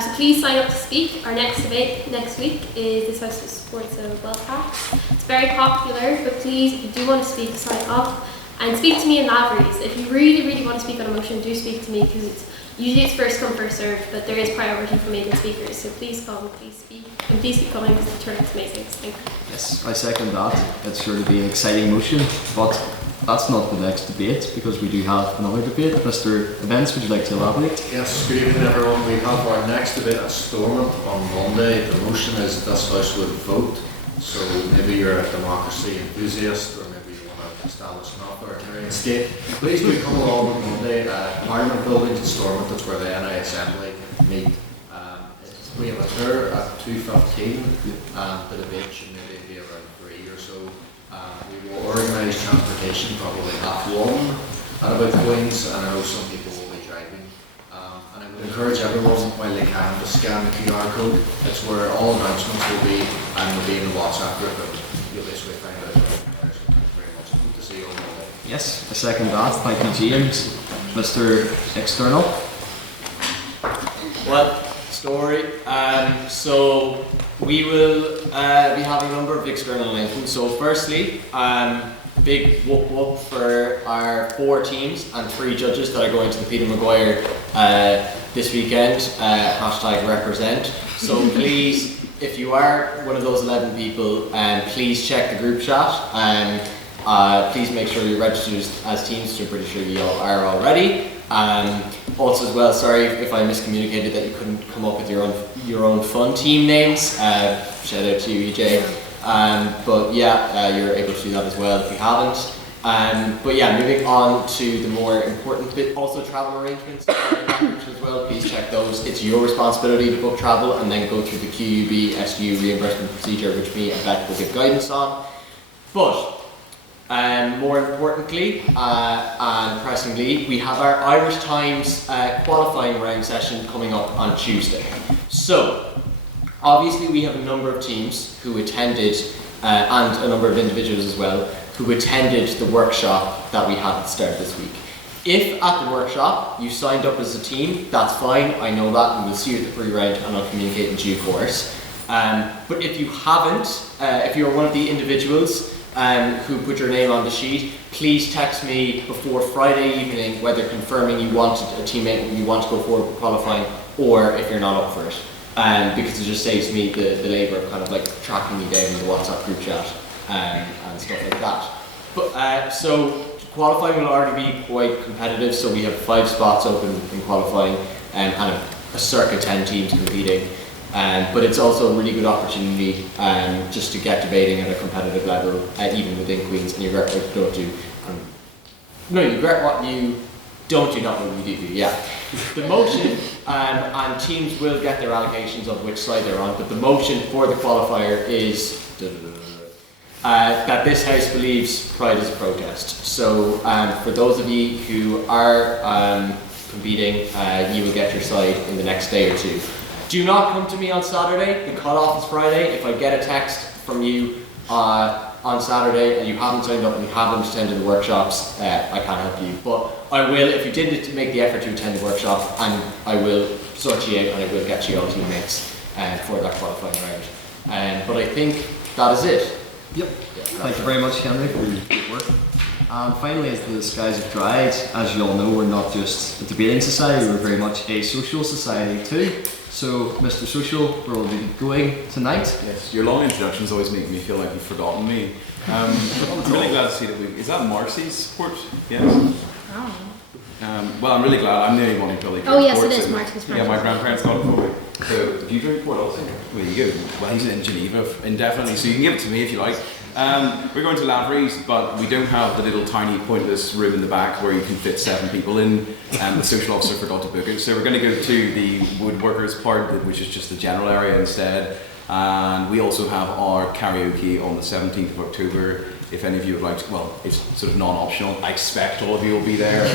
So please sign up to speak. Our next debate next week is the Specialist Sports of Belfast. It's very popular, but please, if you do want to speak, sign up and speak to me in Lavery's. If you really want to speak on a motion, do speak to me, because usually it's first come, first served, but there is priority for maiden speakers. So please come, please speak, and please keep coming because the turnout's amazing. Thank you. Yes, I second that. It's sure to be an exciting motion, but that's not the next debate because we do have another debate. Mr. Evans, would you like to elaborate? Yes, good evening everyone. We have our next debate at Stormont on Monday. The motion is this House would vote. So maybe you're a democracy enthusiast, or maybe you want to establish an authoritarian state. Please do come along on Monday. Parliament Buildings in Stormont, that's where the NI Assembly meet. We have a tour at 2:15. The debate should maybe be around 3 or so. We will organise transportation probably 1:30 at about Queen's, and I know some people will be driving. And I would encourage everyone while they can to scan the QR code. It's where all announcements will be, and will be in the WhatsApp group, and you'll basically find out. Thank you very much. I hope to see you on Monday. Yes, I second that. Thank you, James. Mr. External. Well, story. So we will be having a number of external announcements. So firstly, big whoop whoop for our 4 teams and 3 judges that are going to the Peter Maguire this weekend. Hashtag represent. So please, if you are one of those 11 people, please check the group chat. Please make sure you're registered as teams, which I'm pretty sure you all are already. Also as well, sorry if I miscommunicated that you couldn't come up with your own fun team names. Shout out to you, EJ. But yeah, you're able to do that as well if you haven't. But yeah, moving on to the more important bit, also travel arrangements as well. Please check those. It's your responsibility to book travel and then go through the QUB SU reimbursement procedure, which me and Beth will give guidance on. But more importantly and pressingly, we have our Irish Times qualifying round session coming up on Tuesday. So, obviously we have a number of teams who attended, and a number of individuals as well, who attended the workshop that we had at the start of this week. If at the workshop you signed up as a team, that's fine, I know that, and we'll see you at the pre-round and I'll communicate in due course. But if you haven't, if you're one of the individuals who put your name on the sheet, please text me before Friday evening whether confirming you want a teammate you want to go forward with qualifying, or if you're not up for it. Because it just saves me the labour of kind of like tracking you down in the WhatsApp group chat and stuff like that. But so qualifying will already be quite competitive, so we have 5 spots open in qualifying and a circa 10 teams competing. But it's also a really good opportunity just to get debating at a competitive level, even within Queen's, and you regret what you don't do. No, you regret what you don't do, not what you do. Yeah. The motion, and teams will get their allocations of which side they're on, but the motion for the qualifier is that this House believes Pride is a protest. So for those of you who are competing, you will get your side in the next day or 2. Do not come to me on Saturday. The cut-off is Friday. If I get a text from you on Saturday and you haven't signed up and you haven't attended the workshops, I can't help you. But I will, if you did make the effort to attend the workshop, and I will sort you out and I will get you all teammates for that qualifying round. But I think that is it. Yep. Thank you very much, Henry, for your good work. And finally, as the skies have dried, as you all know, we're not just a debating society, we're very much a social society too. So, Mr. Social, where will we be going tonight? Yes, your long introductions always make me feel like you've forgotten me. I'm really glad to see that is that Marcy's sport? Yes? Oh. Well, I'm really glad. I'm the only one who probably Oh, yes, ports, it is Marcy's sport. Yeah, my grandparents got it for me. So, do you drink port also? Well, you go. Well, he's in Geneva indefinitely, so you can give it to me if you like. We're going to Lavery's, but we don't have the little tiny pointless room in the back where you can fit 7 people in, and the social officer forgot to book it. So we're going to go to the woodworkers part, which is just the general area instead. And we also have our karaoke on the 17th of October. If any of you would like to, well, it's sort of non-optional. I expect all of you will be there.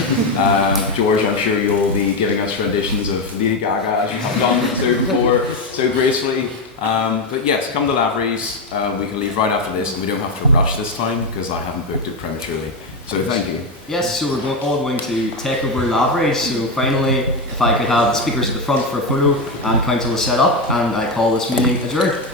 George, I'm sure you'll be giving us renditions of Lady Gaga as you have done so before, so gracefully. But yes, come to Lavery's. We can leave right after this, and we don't have to rush this time because I haven't booked it prematurely. So thank you. Yes, so we're all going to take over Lavery's. So finally, if I could have the speakers at the front for a photo and council is set up, and I call this meeting adjourned.